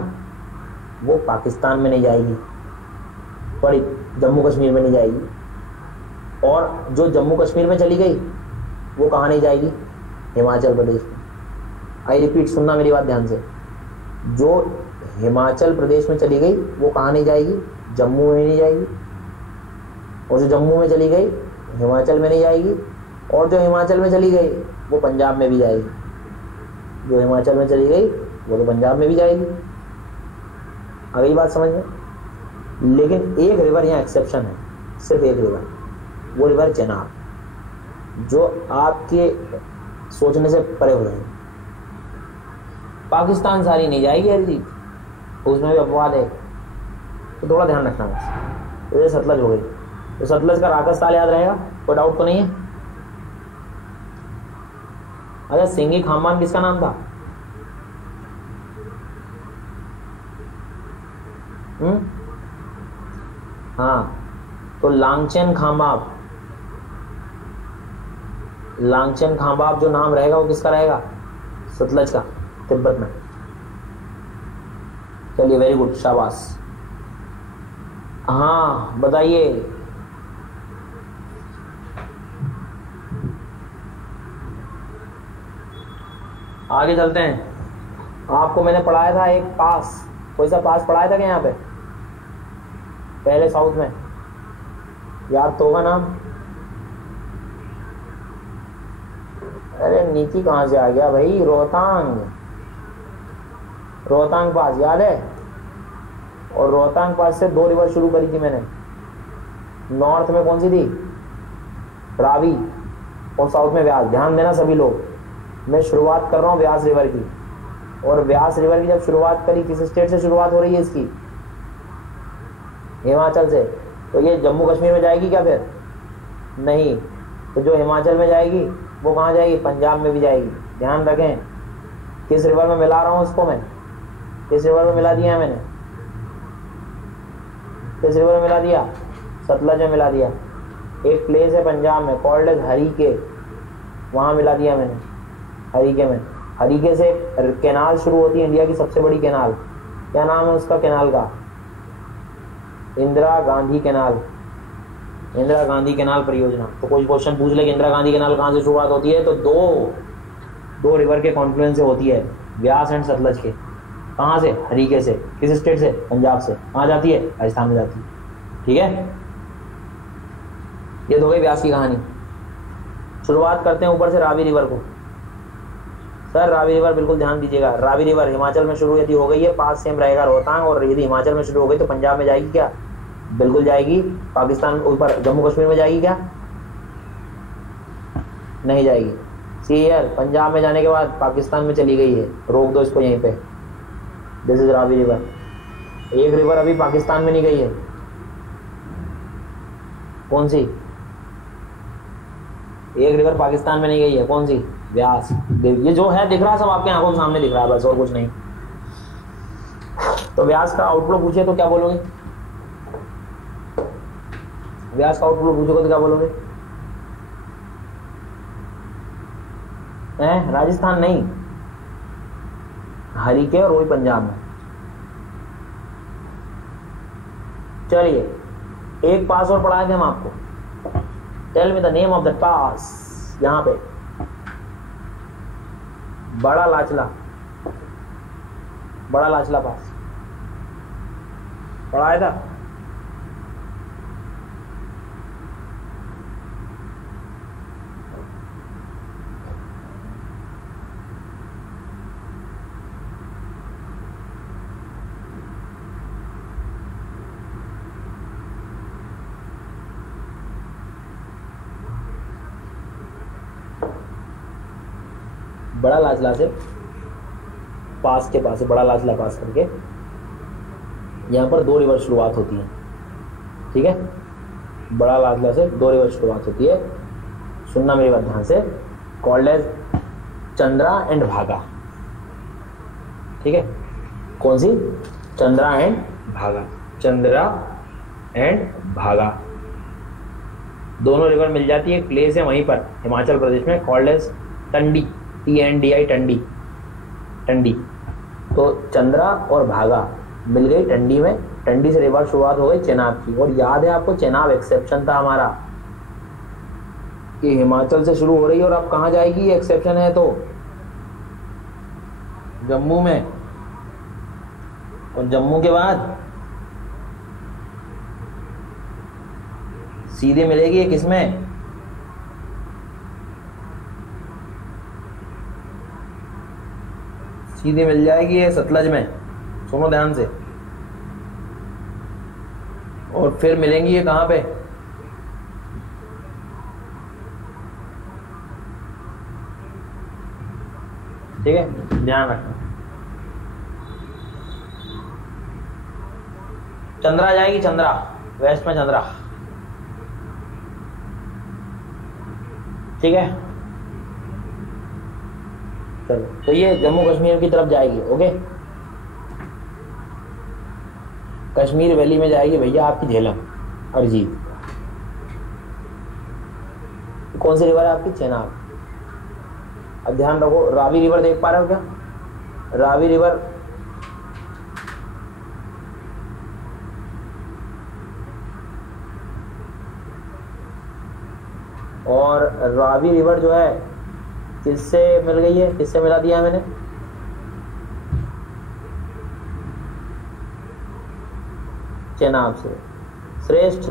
वो पाकिस्तान में नहीं जाएगी, सॉरी जम्मू कश्मीर में नहीं जाएगी। और जो जम्मू कश्मीर में चली गई वो कहाँ नहीं जाएगी? हिमाचल प्रदेश में। आई रिपीट, सुनना मेरी बात ध्यान से, जो हिमाचल प्रदेश में चली गई वो कहाँ नहीं जाएगी? जम्मू में नहीं जाएगी। और जो जम्मू में चली गई हिमाचल में नहीं जाएगी। और जो हिमाचल में चली गई वो पंजाब में भी जाएगी। जो हिमाचल में चली गई वो तो पंजाब में भी जाएगी। आ गई बात समझ में? लेकिन एक रिवर यहाँ एक्सेप्शन है, सिर्फ एक रिवर, वो रिवर चेनाब, जो आपके सोचने से परे हो जाएगी। पाकिस्तान सारी नहीं जाएगी हरजीत, उसमें भी अपवाद है, तो थोड़ा ध्यान रखना बस। तो ये सतलज हो गई, तो सतलज का राकस-ताल याद रहेगा, कोई डाउट तो नहीं है? अच्छा सिंगी खामबान किसका नाम था? हाँ तो लांगचेन खांबाब, लांगचेन खांबाब जो नाम रहेगा वो किसका रहेगा? सतलज का, तिब्बत में। चलिए वेरी गुड, शाबाश। हाँ बताइए। आगे चलते हैं। आपको मैंने पढ़ाया था एक पास, कोई सा पास पढ़ाया था क्या यहाँ पे पहले साउथ में? याद तो होगा नाम। अरे नीति कहाँ से आ गया भाई? रोहतांग, रोहतांग पास याद है? और रोहतांग पास से 2 रिवर शुरू करी थी मैंने। नॉर्थ में कौन सी थी? रावी, और साउथ में व्यास। ध्यान देना सभी लोग, मैं शुरुआत कर रहा हूँ व्यास रिवर की। और व्यास रिवर की जब शुरुआत करी, किस स्टेट से शुरुआत हो रही है इसकी? हिमाचल से। तो ये जम्मू कश्मीर में जाएगी क्या फिर? नहीं। तो जो हिमाचल में जाएगी वो कहाँ जाएगी? पंजाब में भी जाएगी। ध्यान रखें, किस रिवर में मिला रहा हूँ उसको मैं? किस रिवर में मिला दिया है मैंने? किस रिवर में मिला दिया? सतलज में मिला दिया। एक प्लेस है पंजाब में कॉल्ड एज हरीके, वहाँ मिला दिया मैंने, हरीके में। हरीके से कैनाल शुरू होती है, इंडिया की सबसे बड़ी कैनाल। क्या नाम है उसका कैनाल का? इंदिरा गांधी कैनाल, इंदिरा गांधी कैनाल परियोजना। तो कोई क्वेश्चन पूछ ले कि इंदिरा गांधी कैनाल कहाँ से शुरुआत होती है, तो दो रिवर के कॉन्फ्लुएंस से होती है, व्यास एंड सतलज के। कहाँ से? हरीके से। किस स्टेट से? पंजाब से। कहाँ जाती है? राजस्थान में जाती है। ठीक है, ये तो गई व्यास की कहानी। शुरुआत करते हैं ऊपर से रावी रिवर को। सर रावी रिवर बिल्कुल ध्यान दीजिएगा, रावी रिवर हिमाचल में शुरू यदि हो गई है, पास सेम रहेगा रोहतांग, और यदि हिमाचल में शुरू हो गई तो पंजाब में जाएगी क्या? बिल्कुल जाएगी। पाकिस्तान ऊपर जम्मू कश्मीर में जाएगी क्या? नहीं जाएगी। सी हियर, पंजाब में जाने के बाद पाकिस्तान में चली गई है। रोक दो इसको यहीं पे। This is Ravi river. एक रिवर अभी पाकिस्तान में नहीं गई है, कौन सी? एक रिवर पाकिस्तान में नहीं गई है, कौन सी? व्यास। ये जो है दिख रहा है सब आपके आंखों के सामने दिख रहा है, बस और कुछ नहीं। तो व्यास का आउटफ्लो पूछे तो क्या बोलोगे? व्यास का आउटफ्लो पूछोगे तो क्या बोलोगे? राजस्थान नहीं, हरीके और वही पंजाब में। चलिए, एक पास और पढ़ाए थे हम आपको। Tell me the name of the pass. यहां पे बड़ा लाचला, बड़ा लाचला पास पढ़ाया था। बड़ा लाचला से पास के पास, बड़ा लाचला पास करके यहाँ पर 2 रिवर शुरुआत होती है। ठीक है, बड़ा लाचला से 2 रिवर शुरुआत होती है। सुनना मेरी बात ध्यान से। कॉल्ड एज चंद्रा एंड भागा। ठीक है, कौन सी? चंद्रा एंड भागा। चंद्रा एंड भागा दोनों रिवर मिल जाती है। प्लेस है वहीं पर हिमाचल प्रदेश में, कॉल्ड एज टंडी, TNDI, टंडी। टंडी। तो चंद्रा और भागा मिल गई टंडी में। टंडी से रिवर शुरुआत हो गई चेनाब की। और याद है आपको, चेनाब एक्सेप्शन था हमारा कि हिमाचल से शुरू हो रही है और अब कहाँ जाएगी? ये एक्सेप्शन है तो जम्मू में, और जम्मू के बाद सीधे मिलेगी ये किसमें? सीधे मिल जाएगी ये सतलज में। सुनो ध्यान से। और फिर मिलेंगी ये कहां पे? ठीक है, ध्यान रखना। चंद्रा जाएगी, चंद्रा वेस्ट में, चंद्रा। ठीक है, चलो। तो ये जम्मू कश्मीर की तरफ जाएगी। ओके, कश्मीर वैली में जाएगी भैया आपकी झेलम, अरिजीत। कौन सी रिवर है आपकी? चेनाब। अब ध्यान रखो, रावी रिवर देख पा रहे हो क्या? रावी रिवर और रावी रिवर जो है किससे मिल गई है? किससे मिला दिया मैंने? चेनाब से। श्रेष्ठ,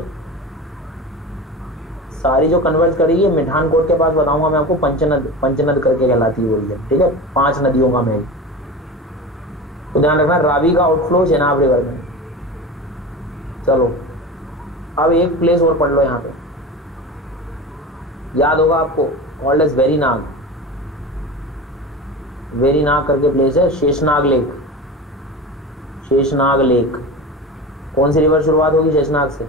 सारी जो कन्वर्ज करेगी मिठानकोट के पास बताऊंगा मैं आपको, पंचनद करके कहलाती है वही है, ठीक है, 5 नदियों का मेल। तो ध्यान रखना रावी का आउटफ्लो चेनाब रिवर में। चलो अब एक प्लेस और पढ़ लो यहाँ पे, याद होगा आपको, कॉल्ड एज वेरीनाग। वेरीनाग करके प्लेस है, शेषनाग लेक। शेषनाग लेक, कौन सी रिवर शुरुआत होगी शेषनाग से?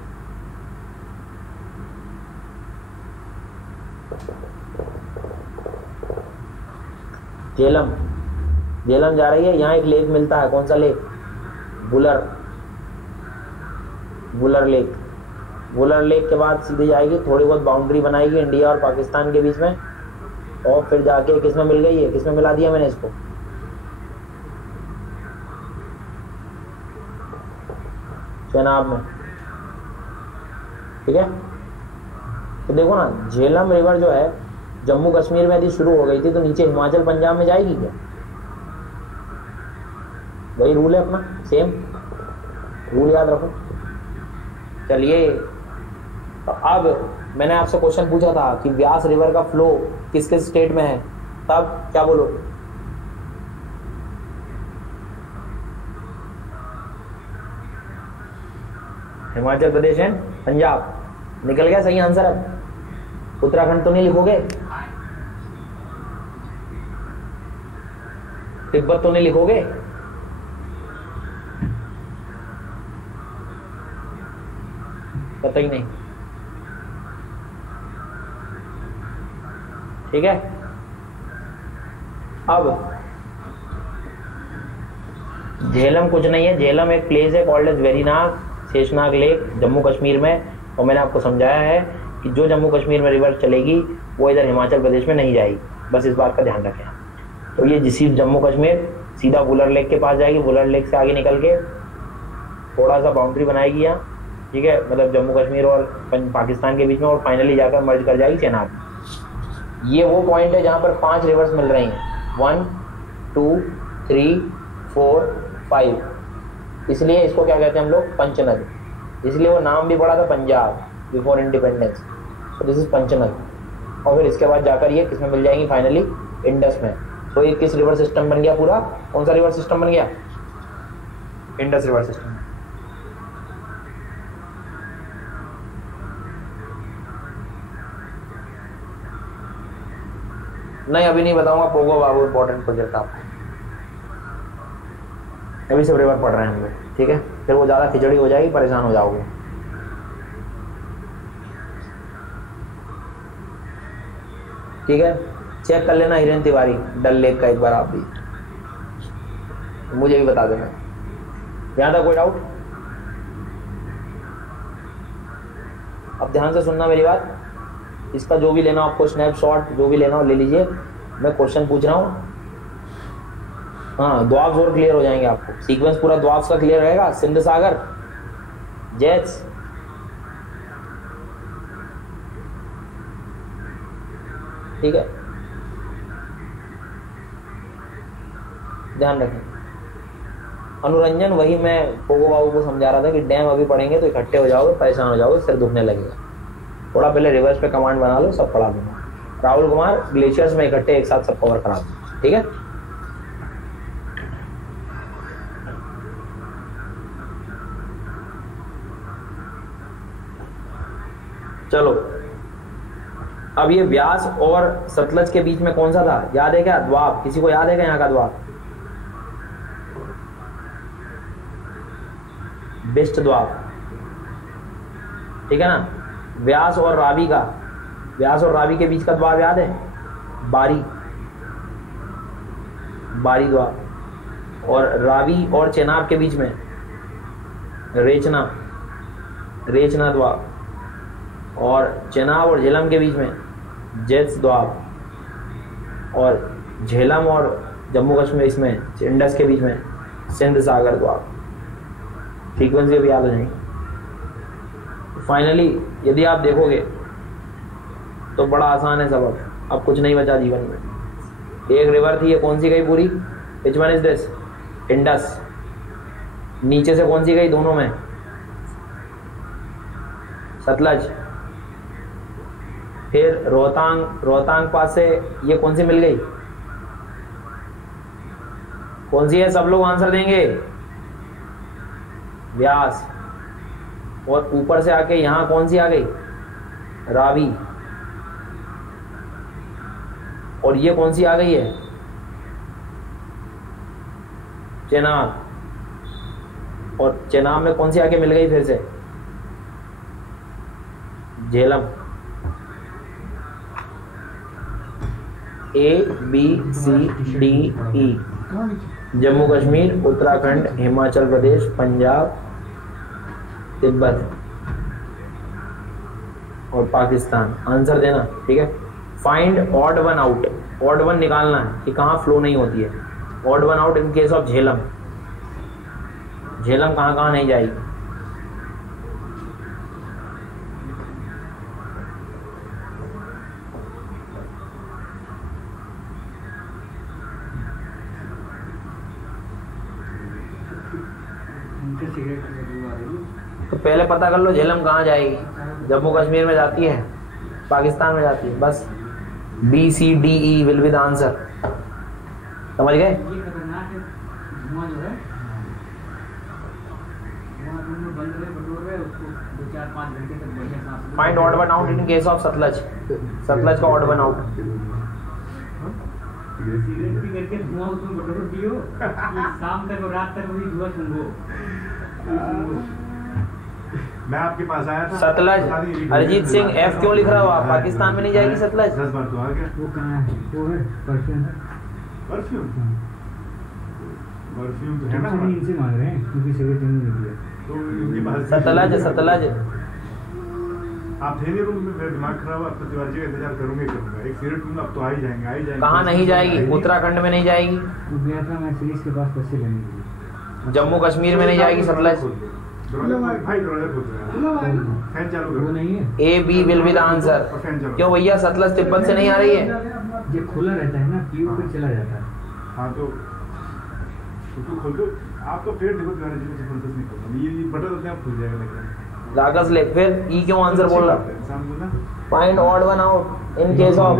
झेलम। झेलम जा रही है, यहाँ एक लेक मिलता है, कौन सा lake? Wular. Wular lake. Wular lake के बाद सीधे जाएगी, थोड़ी बहुत बाउंड्री बनाएगी इंडिया और पाकिस्तान के बीच में, और फिर जाके किसमें मिल गई है, किसमें मिला दिया मैंने इसको? चेनाब में, ठीक है। तो देखो ना, झेलम रिवर जो है जम्मू कश्मीर में यदि शुरू हो गई थी तो नीचे हिमाचल पंजाब में जाएगी क्या? वही रूल है अपना, सेम रूल याद रखो। चलिए, अब मैंने आपसे क्वेश्चन पूछा था कि व्यास रिवर का फ्लो किस किस स्टेट में है, तब क्या बोलो? हिमाचल प्रदेश एंड पंजाब। निकल गया सही आंसर। अब उत्तराखंड तो नहीं लिखोगे, तिब्बत तो नहीं लिखोगे? पता ही नहीं, ठीक है। अब झेलम कुछ नहीं है, झेलम एक प्लेस है called as Verinag, Sheshnag lake, Jammu Kashmir में। और मैंने आपको समझाया है कि जो जम्मू कश्मीर में रिवर चलेगी वो इधर हिमाचल प्रदेश में नहीं जाएगी, बस इस बात का ध्यान रखें। तो ये जिसी जम्मू कश्मीर सीधा बुलर लेक के पास जाएगी, बुलर लेक से आगे निकल के थोड़ा सा बाउंड्री बनाएगी यहाँ, ठीक है, मतलब जम्मू कश्मीर और पाकिस्तान के बीच में, और फाइनली जाकर मर्ज कर जाएगी चेनाब। ये वो पॉइंट है जहाँ पर 5 रिवर्स मिल रही हैं, 1 2 3 4 5, इसलिए इसको क्या कहते हैं हम लोग? पंचनद। इसलिए वो नाम भी पड़ा था पंजाब बिफोर इंडिपेंडेंस, तो दिस इज पंचनद। और फिर इसके बाद जाकर ये किसमें मिल जाएंगी? फाइनली इंडस में। तो ये किस रिवर सिस्टम बन गया पूरा? कौन सा रिवर सिस्टम बन गया? Indus river system. नहीं अभी नहीं बताऊंगा, पोगो बाबू इंपॉर्टेंट प्रोजेक्ट आपको, अभी सब रिवर पढ़ रहे हैं हम लोग, ठीक है। फिर वो ज़्यादा खिचड़ी हो जाएगी, परेशान हो जाओगे। ठीक है, चेक कर लेना हिरेन तिवारी डल लेक का एक बार, आप भी मुझे भी बता देना। यहाँ तक कोई डाउट? अब ध्यान से सुनना मेरी बात, इसका जो भी लेना हो आपको, स्नैपशॉट जो भी लेना हो ले लीजिए, मैं क्वेश्चन पूछ रहा हूँ। हाँ, द्वाब्स और क्लियर हो जाएंगे आपको, सीक्वेंस पूरा द्वाब्स का क्लियर रहेगा। सिंध सागर, जेट्स, ठीक है, ध्यान रखें। अनुरंजन, वही मैं पोगो बाबू को समझा रहा था कि डैम अभी पढ़ेंगे तो इकट्ठे हो जाओगे, परेशान हो जाओगे, सिर दुखने लगेगा। थोड़ा पहले रिवर्स पे कमांड बना लो, सब पढ़ा दूंगा। राहुल कुमार, ग्लेशियर्स में इकट्ठे एक साथ सब कवर करा दूंगा, ठीक है। चलो, अब ये व्यास और सतलज के बीच में कौन सा था, याद है क्या? द्वाब। किसी को याद है क्या यहाँ का द्वाब? बिस्ट द्वाब, ठीक है ना। व्यास और रावी का, व्यास और रावी के बीच का द्वाब याद है? बारी, बारी द्वाब। और रावी और चेनाब के बीच में रेचना, रेचना द्वाब। और चेनाब और झेलम के बीच में जेट्स द्वाब। और झेलम और जम्मू कश्मीर इसमें इंडस के बीच में सिंध सागर द्वाब। फ्रीक्वेंसी भी याद हो जाएंगे। फाइनली यदि आप देखोगे तो बड़ा आसान है सबक, अब कुछ नहीं बचा जीवन में। एक रिवर थी, ये कौन सी गई पूरी? विच वन इज दिस? इंडस। नीचे से कौन सी गई दोनों में? सतलज। फिर रोहतांग, रोहतांग पास से ये कौन सी मिल गई, कौन सी है, सब लोग आंसर देंगे। व्यास। और ऊपर से आके यहां कौन सी आ गई, रावी। और ये कौन सी आ गई है, चेनाब। और चेनाब में कौन सी आके मिल गई फिर से, Jhelum. A B C D E, Jammu Kashmir, Uttarakhand, Himachal Pradesh, Punjab, Tibet और पाकिस्तान। आंसर देना, ठीक है। Find odd one out, odd one निकालना है कि कहाँ फ्लो नहीं होती है। Odd one out in case of Jhelum, Jhelum कहाँ कहाँ नहीं जाएगी। तो पहले पता कर लो झेलम कहाँ जाएगी। जम्मू कश्मीर में जाती है, पाकिस्तान में जाती है, बस। B C D E will be the answer. समझ गए। Find odd one out in case of Sutlej, Sutlej का ऑड वन आउट। सिगरेट पी करके धुआं उसमें बटोर दियो, शाम तक और रात तक वही धुआं सूंघो। मैं आपके पास आया था सतलज। अरिजीत सिंह एफ क्यों लिख रहा हो आप, पाकिस्तान में नहीं जाएगी सतलज। 10 बार तो आ गया। वो कहाँ है, वो है परफ्यूम। परफ्यूम, परफ्यूम तो है ना, इनसे मांग रहे हैं क्योंकि सिगरेट नहीं निकली है। तो इनके पास सतलज, सतलज। आप थे नहीं रूम में, मेरा दिमाग खराब है। अब तो तिवारी का इंतजार करूंगा ही करूंगा। एक सिगरेट पीऊंगा, अब तो आ ही जाएंगे, आ ही जाएंगे। कहाँ नहीं जाएगी, उत्तराखंड में नहीं जाएगी, वो गया था मैं सीरीज के पास पैसे लेने के लिए। जम्मू कश्मीर में नहीं जाएगी सतलज। भाई दरवाजा खोल रहा है, फैन चालू करो। वो नहीं है, A B will be the answer. क्यों भैया, सतलज तिब्बत से नहीं आ रही है। ये खुला रहता है ना, पीओ पे चला जाता है। हाँ तो खोल दो। आपका पेट देखो, तिवारी जी को जबरदस्त नहीं खोलना, ये बटन अपने आप खुल जाएगा। लगता लागस ले। फिर ई क्यों आंसर बोल रहा। है। Find odd one out in case of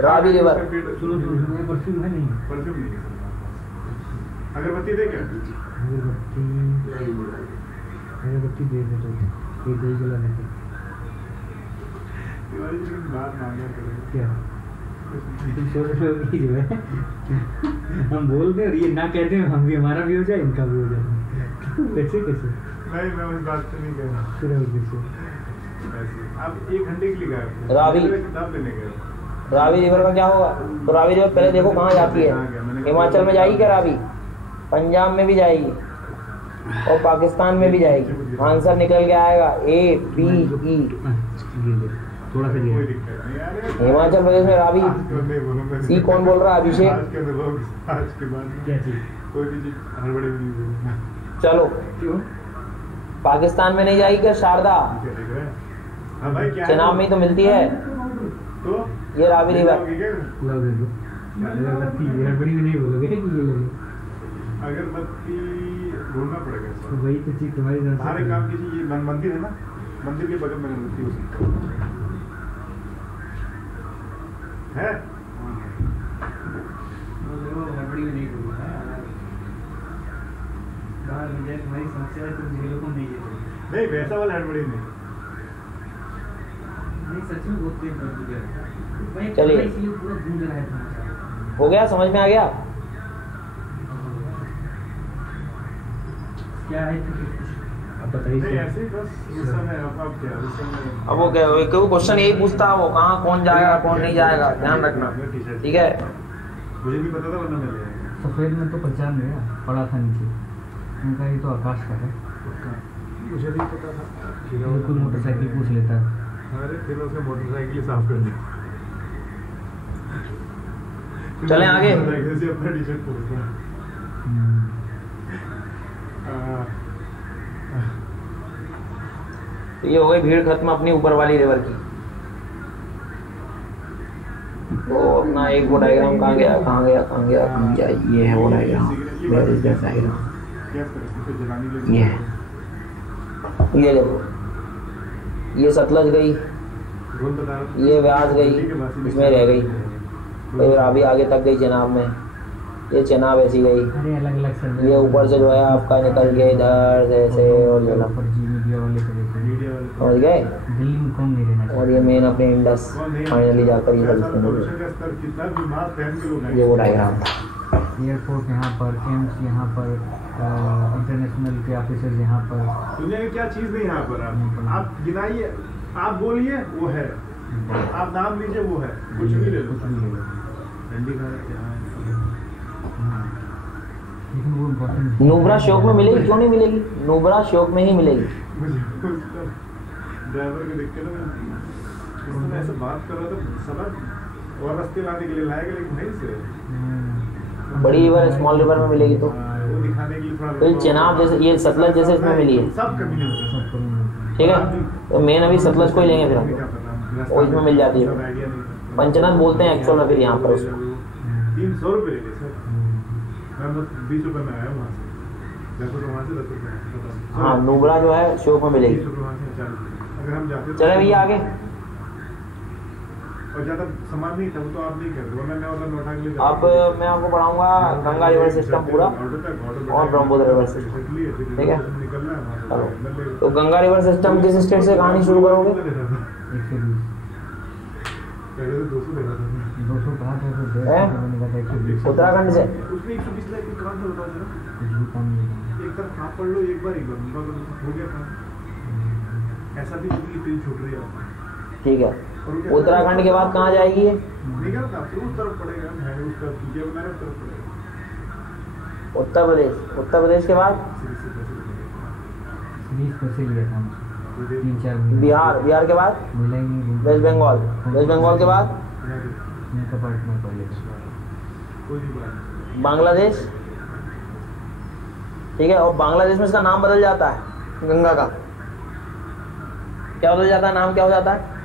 Ravi river. सुनो सुनो, परफ्यूम है नहीं, परफ्यूम नहीं है। अगरबत्ती दे क्या, अगरबत्ती दे दे तो ये दे जला लेते। तिवारी जी की बात मांगा करें क्या की जो है हम बोलते हैं, ये ना कहते हैं, हम भी, हमारा भी हो जाए, इनका भी हो जाए। कैसे कैसे नहीं, मैं उस बात से नहीं कह रहा। फिर और कैसे आप 1 घंटे के लिए गए रावी, किताब लेने गए। रावी रिवर का क्या होगा। तो रावी रिवर पहले देखो कहाँ जाती है। हिमाचल में जाएगी क्या रावी, पंजाब में भी जाएगी और पाकिस्तान में भी जाएगी। आंसर निकल के आएगा ए बी ई। थोड़ा सा कोई दिक्कत नहीं यार। हिमाचल प्रदेश में रावी। सी कौन बोल रहा है, अभिषेक। आज के अनुभव, आज के बाद क्या चीज, कोई भी चीज हड़बड़ी में नहीं बोलूंगा। चलो, क्यों पाकिस्तान में नहीं जाएगी क्या शारदा, क्या देख रहे हैं। हाँ भाई, क्या चेनाब में ही तो मिलती है तो ये रावी रिवर। लव दे दो, अगरबत्ती हड़बड़ी में नहीं बोलोगे कि ये लोगे। अगरबत्ती ढूंढना पड़ेगा तो सर। वही तो चीज तुम्हारी तरफ हर एक काम कीजिए। ये मंदिर है ना, मंदिर के बगल में अगरबत्ती हो सकती है। हड़बड़ी में नहीं बोलूंगा। बाहर में जाए तुम्हारी समस्या है, तुम झेलो को नहीं है। नहीं, वैसा वाला हड़बड़ी नहीं। नहीं सच में बहुत प्रेम कर दिया। चलिए, इसलिए पूरा गूंज रहा है तुम्हारा। हो गया, समझ में आ गया। क्या है तो अब बताइए। नहीं, ऐसे ही बस उस समय अब क्या, उस समय अब वो क्या, क्यों क्वेश्चन यही पूछता है वो, कहाँ कौन जाएगा कौन नहीं जाएगा, ध्यान रखना, ठीक है। मुझे भी पता था, वरना मैं ले आया। सफेद में तो पहचान गया, पड़ा था नीचे, उनका ये तो आकाश का है। मुझे भी पता था। बिल्कुल मोटरसाइकिल पूछ लेता है। अरे फिर उसने मोटरसाइकिल ही साफ कर दी। चलें आगे। मोटरसाइकिल से अपना टी-शर्ट पूछता है। तो ये हो गई भीड़ खत्म अपनी ऊपर वाली रिवर की। तो अपना एक वो डायग्राम कहाँ गया कहाँ गया कहाँ गया कहाँ गया, ये है वो डायग्राम, डायग्राम ये है, ये देखो ये सतलज गई, रोल बता रहा था। ये व्यास गई, इसमें रह गई, फिर अभी आगे तक गई चेनाब में, ये चेनाब ऐसी गई, अरे अलग अलग सर्वे ये ऊपर से जो है आपका निकल गया इधर से ऐसे और जो ना ऊपर जी मीडिया वाले से देखो मीडिया वाले समझ गए। दिल्ली में कौन नहीं रहना और ये मेन अपने इंडस फाइनली जाकर ये सब पोल्यूशन का स्तर कितना भी मास पहन के लोग ये वो डायग्राम था। एयरपोर्ट यहाँ पर, कैंप्स यहाँ पर, इंटरनेशनल के ऑफिसर्स यहाँ पर। दुनिया की क्या चीज नहीं यहाँ पर आप गिनाइए, आप बोलिए वो है, आप नाम लीजिए वो है, कुछ भी ले लो। डंडी का क्या है? लेकिन वो इम्पोर्टेंट नुब्रा शौक में मिलेगी, क्यों नहीं मिलेगी? नुब्रा शौक में ही मिलेगी। मुझे उसका ड्राइवर को देख के ना मैं ऐसे बात कर रहा था, समझ और रास्ते लाने के लिए लाएगा, लेकिन नहीं से बड़ी रिवर स्मॉल रिवर में मिलेगी तो वो दिखाने के लिए थोड़ा फिर चेनाब जैसे ये सतलज जैसे इसमें मिली है, सब कमी नहीं होता। ठीक है। तो मेन अभी सतलज को ही लेंगे फिर हम, वो इसमें मिल जाती है। पंचनाथ बोलते हैं एक्चुअल में फिर यहाँ पर उसको। 300 रुपये ले सर, मैं बस 20 रुपये में आया वहाँ से, 10 रुपये वहाँ से 10 रुपये। हाँ नुब्रा जो है शौक में मिलेगी। 20 रुपये वहाँ से 40 रुपये। अगर हम जाते चले भैया आगे। और ज़्यादा सामान नहीं था वो तो आप नहीं करते, वरना मैं मतलब लौटा के ले अब मैं आपको पढ़ाऊंगा गंगा रिवर सिस्टम पूरा और ब्रह्मपुत्र रिवर सिस्टम, ठीक है। चलो तो गंगा रिवर सिस्टम किस स्टेट से कहानी शुरू करोगे? 200 कहा था तो हैं? 120 उत्तराखंड से। उसने 120 लाख का काम होता है कुछ भी काम नहीं करना। एक तरफ आप पढ़ लो, एक बार हो गया काम। ऐसा भी नहीं कि छूट रही है, ठीक है। उत्तराखंड के बाद कहाँ जाएगी ये? निकल था फिर उस तरफ पड़ेगा, है उसका पीछे बनाना उस तरफ पड़ेगा। उत्तर प्रदेश। उत्तर प्रदेश के बाद सीरीज पैसे लिया था हमसे 3-4 महीने। बिहार। बिहार के बाद मिला ही नहीं। वेस्ट बंगाल। वेस्ट बंगाल के बाद उनका पार्टनर पहले कोई भी बात नहीं। बांग्लादेश, ठीक है। और बांग्लादेश में इसका नाम बदल जाता है गंगा का, क्या बदल जाता है? नाम क्या हो जाता है?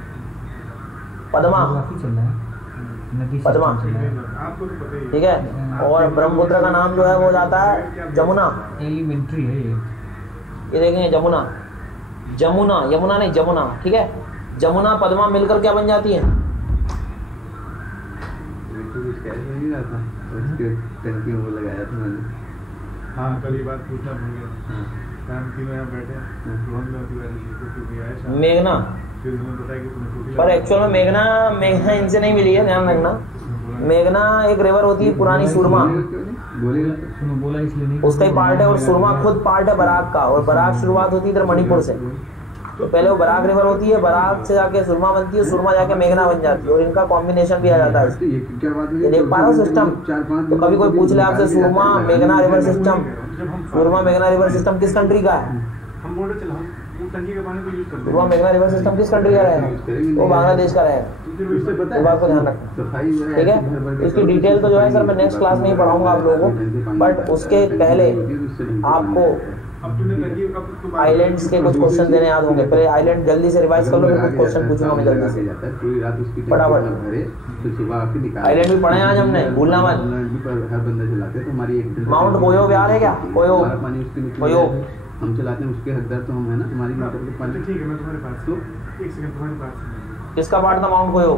पद्मा। काफी चल रहा है नदी पद्मा। सिस्टम चल रहा है। आपको तो पता ही है। ठीक है। और ब्रह्मपुत्र का नाम जो है वो जाता है जमुना। एलिमेंट्री है ये देखेंगे जमुना, जमुना, यमुना नहीं जमुना, ठीक है। जमुना पद्मा मिलकर क्या बन जाती है? हाँ कल ये बात पूछना भूल गया। काम की में यहाँ बैठे रोहन में तिवारी जी को क्योंकि आया शाम, मेघना। फिर उन्होंने बताया कि तुम्हें टोपी पर एक्चुअल में मेघना इनसे नहीं मिली है, ध्यान रखना। मेघना एक रिवर होती है पुरानी सुरमा, सुनो बोला इसलिए नहीं। उसका ही पार्ट है। और सुरमा खुद पार्ट है बराक का, और बराक शुरुआत होती है इधर मणिपुर से। तो पहले वो बराक रिवर होती है, बराक से जाके सुरमा बनती है, सुरमा जाके मेघना बन जाती है, और इनका कॉम्बिनेशन भी आ जाता है। ये देख पा रहे हो सिस्टम? तो कभी कोई पूछ ले आपसे सुरमा मेघना रिवर सिस्टम, सुरमा मेघना रिवर सिस्टम किस कंट्री का है? हम बोल रहे चलो हम वो टंकी के पानी को यूज करते सुरमा मेघना रिवर सिस्टम किस कंट्री का रहेगा? वो बांग्लादेश का रहेगा। हैं। इस बात को ध्यान रखना, ठीक है। इसकी डिटेल तो जो है सर मैं नेक्स्ट क्लास में ही पढ़ाऊंगा आप लोगों को, बट उसके पहले आपको अब तूने टंकी कब तुम आइलैंड्स के कुछ क्वेश्चन देने याद होंगे। पहले आइलैंड जल्दी से रिवाइज कर लो, फिर कुछ क्वेश्चन पूछूंगा मैं जल्दी से फटाफट। आइलैंड भी पढ़े आज हमने, भूलना मत। माउंट कोयो बिहार है क्या? कोयो, कोयो हम चलाते हैं उसके हकदार तो हम है ना, हमारी मोटर को पानी। ठीक है मैं तुम्हारे पास तो एक सेकंड तुम्हारे पास किसका पार्ट था माउंट कोयो?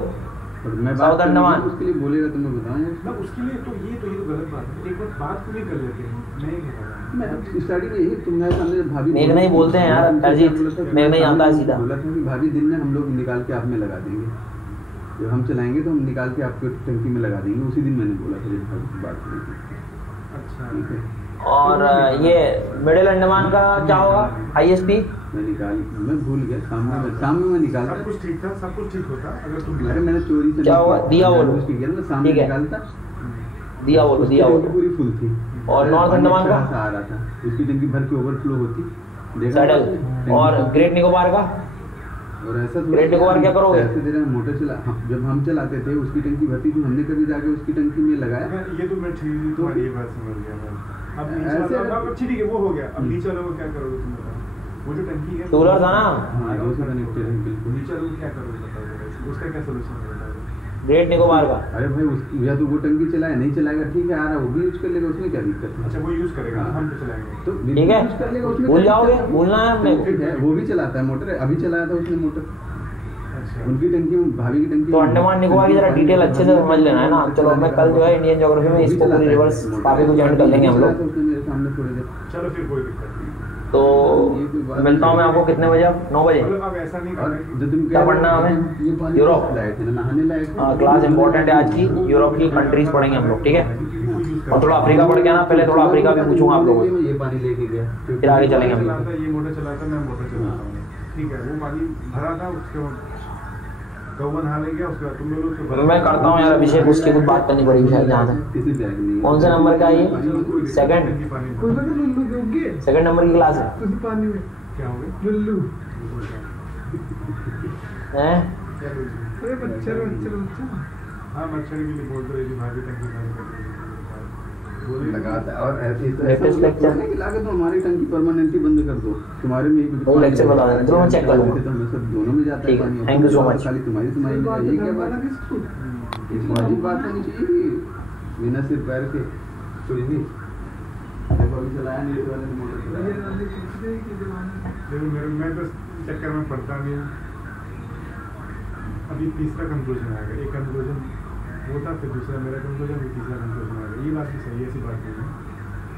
मैं साउथ अंडमान। उसके लिए बोलेगा तो मैं बताऊंगा। ना उसके लिए तो ये तो गलत बात है। एक बार बात को भी कर लेते हैं, मैं ही कह रहा हूं। मैं स्टार्टिंग में यही तुम्हारे सामने भाभी मेघना ही बोलते हैं यार अरिजीत, मेघना ही आता है सीधा। बोला था कि भाभी दिन में हम लोग निकाल के आप में लगा देंगे, जब हम चलाएंगे तो हम निकाल के आपको टंकी में लगा देंगे। उसी दिन मैंने बोला था जब भाभी से बात करी थी। अच्छा ठीक है। और ये मिडिल अंडमान का क्या होगा? ISP मैं भूल गया, शाम में मैं निकालता। सब कुछ ठीक था, सब कुछ ठीक होता अगर तुम अरे मैंने चोरी से क्या हुआ? दिया बोलो। शाम में ठीक है। निकालता, दिया बोलो, दिया उसकी बोलो। टंकी पूरी फुल थी। और नॉर्थ पानी अंडमान अच्छा का? खासा आ रहा था, उसकी टंकी भर के ओवरफ्लो होती। देखा सैडल। टंकी और फुल। ग्रेट निकोबार का? और ऐसा ग्रेट निकोबार क्या करोगे? ऐसे देर में मोटर जब हम चलाते थे उसकी टंकी भरती थी, हमने कभी जाके उसकी टंकी में लगाया? ये तो मैं ठीक तुम्हारी ये बात समझ गया मैं। अब नीचे वाला अब ठीक है वो हो गया। अब नीचे वाले को क्या करोगे तुम बताओ? वो जो टंकी है कूलर था ना? हाँ, दो से कनेक्टेड है बिल्कुल। नीचे वाले को क्या करोगे बताओ? उसका क्या सोल्यूशन है बताओ? ग्रेट निकोबार का। अरे भाई या तो वो टंकी चलाए, नहीं चलाएगा ठीक है, आ रहा वो भी यूज कर लेगा, उसमें क्या दिक्कत है? अच्छा वो यूज करेगा, हम तो चलाएंगे। तो ठीक है, यूज कर लेगा, उसमें भूल क्या जाओगे, दिक्कत है? भूलना है अपने को। ठीक है, वो भी चलाता है मोटर, अभी चलाया था उसने मोटर। अच्छा उनकी टंकी में, भाभी की टंकी तो अंडमान निकोबार की जरा डिटेल अच्छे से समझ लेना है ना। चलो मैं कल जो है इंडियन ज्योग्राफी में इसको पूरी रिवर्स काफी कुछ एंड कर लेंगे हम लोग। उसने मेरे सामने थोड़ी देर। चलो फिर कोई दिक्कत नहीं। तो मिलता हूँ मैं आपको कितने बजे? 9 बजे। मतलब अब ऐसा नहीं और करना जो तुम क्या पढ़ना है हमें? ये पानी यूरोप। लायक है ना, नहाने लायक है। क्लास इंपॉर्टेंट है आज की, यूरोप की कंट्रीज पढ़ेंगे हम लोग, ठीक है। और थोड़ा अफ्रीका पढ़ के आना, पहले थोड़ा अफ्रीका भी पूछूंगा आप लोगों से, ये पानी लेके गया, फिर आगे चलेंगे हम लोग। चलाता, ये मोटर चलाता, मैं मोटर चलाता हूँ, ठीक है। वो पानी भरा था, उसके बाद कौवा नहा ले गया, उसके बाद तुम लोग उसको मैं करता हूँ यार अभिषेक, उसकी कुछ बात करनी पड़ेगी शायद यहाँ से। किसी बैग नहीं। कौन से नंबर का है ये? सेकंड नंबर की क्लास है क्या हो गया? लुल्लू। हैं? अरे बच्चा बच्चा। हाँ मच्छर के लिए बोलते रहिए, भाभी टंकी बंद कर दीजिए। लगाता है। और ऐसे Latest lecture। की लागत तो हमारी टंकी परमानेंटली बंद कर दो, तुम्हारे में ही वो lecture बता देना, चलो मैं check कर लूंगा। तो हमें सब दोनों में जाता है ठीक है, पानी। thank you so much। खाली तुम्हारी में ये क्या बात है? इस वाली बात होनी चाहिए बिना सिर पैर के। कोई नहीं देखो अभी चलाया नहीं तो वाले ने मोटर चलाया। देखो मैं तो चक्कर में पड़ता नहीं हूँ। अभी तीसरा कंक्लूजन आएगा, एक कंक्लूजन वो था, फिर दूसरा मेरा कंक्लूजन, फिर तीसरा कंक्लूजन आएगा। ये बात भी सही है, ऐसी बात नहीं है,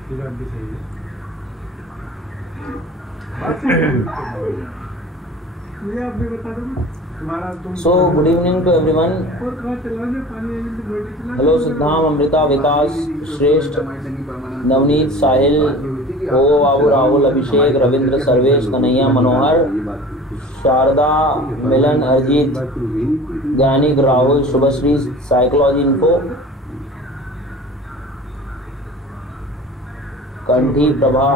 ये बात भी सही है। मुझे आप भी बता दो तुम्हारा तुम so good evening to everyone. और कहाँ चलाओगे पानी आने की रोटी चला। हेलो सिद्धाम, अमृता, विकास, श्रेष्ठ, नवनीत, साहिल, ओ बाबू, राहुल, अभिषेक, रविंद्र, सर्वेश, कन्हैया, मनोहर, शारदा, मिलन, अरिजीत, ज्ञानिक, राहुल, शुभश्री, साइकोलॉजी इन्फो, कंठी, प्रभा,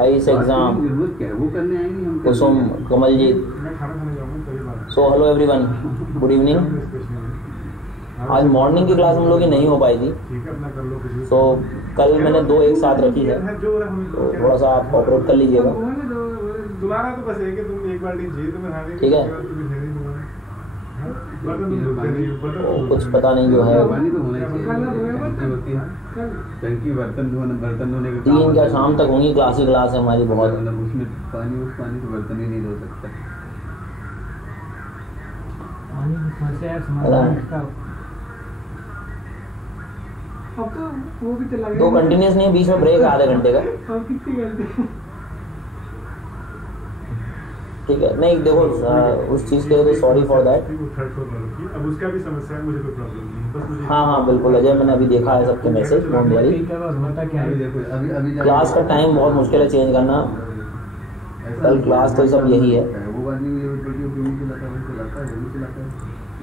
आइस एग्जाम, वो करने आएंगे हम। कुसुम, कमलजीत। मैं खाना खाने जाऊँगा, तो ये बात so hello everyone, good evening. आज मॉर्निंग की क्लास हम लोग की नहीं हो पाई थी, ठीक है, अपना कर लो कुछ भी। सो कल मैंने 2 एक साथ रखी है, तो थोड़ा सा आप ऑपरेट कर लीजिएगा। तुम्हारा तो बस है कि तुम एक बाल्टी जी तुम्हें खाने, ठीक है। तो कुछ पता नहीं जो है, पानी तो होना चाहिए, होती है टंकी, बर्तन धोने का 3 क्या शाम तक होंगी क्लास ही क्लास है हमारी बहुत। मतलब उसमें पानी, उस पानी से बर्तन ही नहीं धो सकता। पानी की समस्या है, समाधान इसका। अब तो वो भी चला गया। 2 कंटिन्यूस नहीं, बीच में ब्रेक आधे घंटे का, और कितनी गलती। ठीक है। नहीं देखो उस चीज़ के लिए तो sorry for that. Third floor वालों की, अब उसका भी समस्या है, मुझे कोई प्रॉब्लम नहीं है, बस मुझे हाँ हाँ बिल्कुल अजय, मैंने अभी देखा है सबके मैसेज, डोंट वरी। होता क्या अभी है? देखो अभी क्लास का टाइम बहुत मुश्किल है चेंज करना, कल क्लास तो सब यही है। वो आदमी ये वीडियो क्यों नहीं चलाता, वो चलाता है, वो नहीं चलाता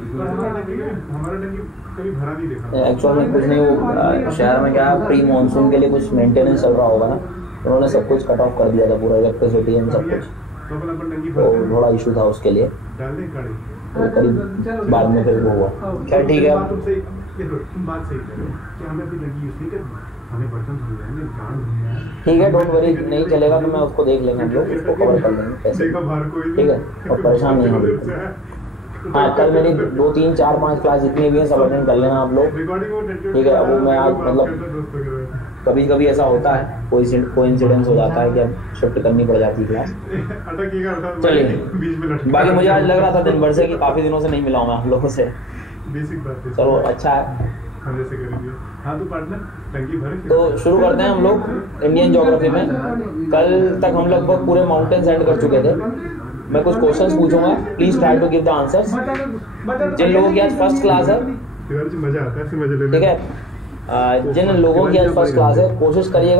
पर है। हमारा टंकी कभी भरा नहीं देखा। एक्चुअल में कुछ नहीं, वो शहर में क्या प्री मानसून के लिए कुछ मेंटेनेंस चल रहा होगा ना, उन्होंने सब कुछ कट ऑफ कर दिया था, पूरा इलेक्ट्रिसिटी एंड सब कुछ, तो अपन टंकी तो थोड़ा इशू था उसके लिए, डाल दें गाड़ी। तो करीब बाद में फिर वो हुआ। खैर ठीक है, तुम बात सही कह रहे हो कि हमें अपनी टंकी यूज नहीं करनी, हमें बर्तन धोने हैं, गाड़ धोने हैं। ठीक है डोंट वरी, नहीं चलेगा तो मैं उसको देख लेंगे हम लोग, उसको कवर कर लेंगे कैसे, ठीक है, और परेशान नहीं होंगे। हाँ कल मेरी 2 3 4 5 क्लास जितनी भी हैं सब अटेंड कर लेना आप लोग, ठीक है। अब वो मैं आज मतलब कभी कभी ऐसा होता है, कोई इंसिडेंस हो जाता है कि अब शिफ्ट करनी पड़ जाती है क्लास। चलिए, बाकी मुझे आज लग रहा था दिन भर से कि काफ़ी दिनों से नहीं मिला हूँ मैं आप लोगों से, बेसिक बात है। चलो अच्छा है। हम जैसे करेंगे। हाँ तो पार्टनर टंकी भरे, तो शुरू करते हैं हम लोग इंडियन ज्योग्राफी में। कल तक हम लगभग पूरे माउंटेन्स एंड कर चुके थे। मैं कुछ क्वेश्चंस पूछूंगा, please try to give the answers. जिन लोगों की आज फर्स्ट क्लास है, मजा आता है, ऐसे मजे लेने। ठीक है, जिन लोगों की आज फर्स्ट क्लास है कोशिश करिएगा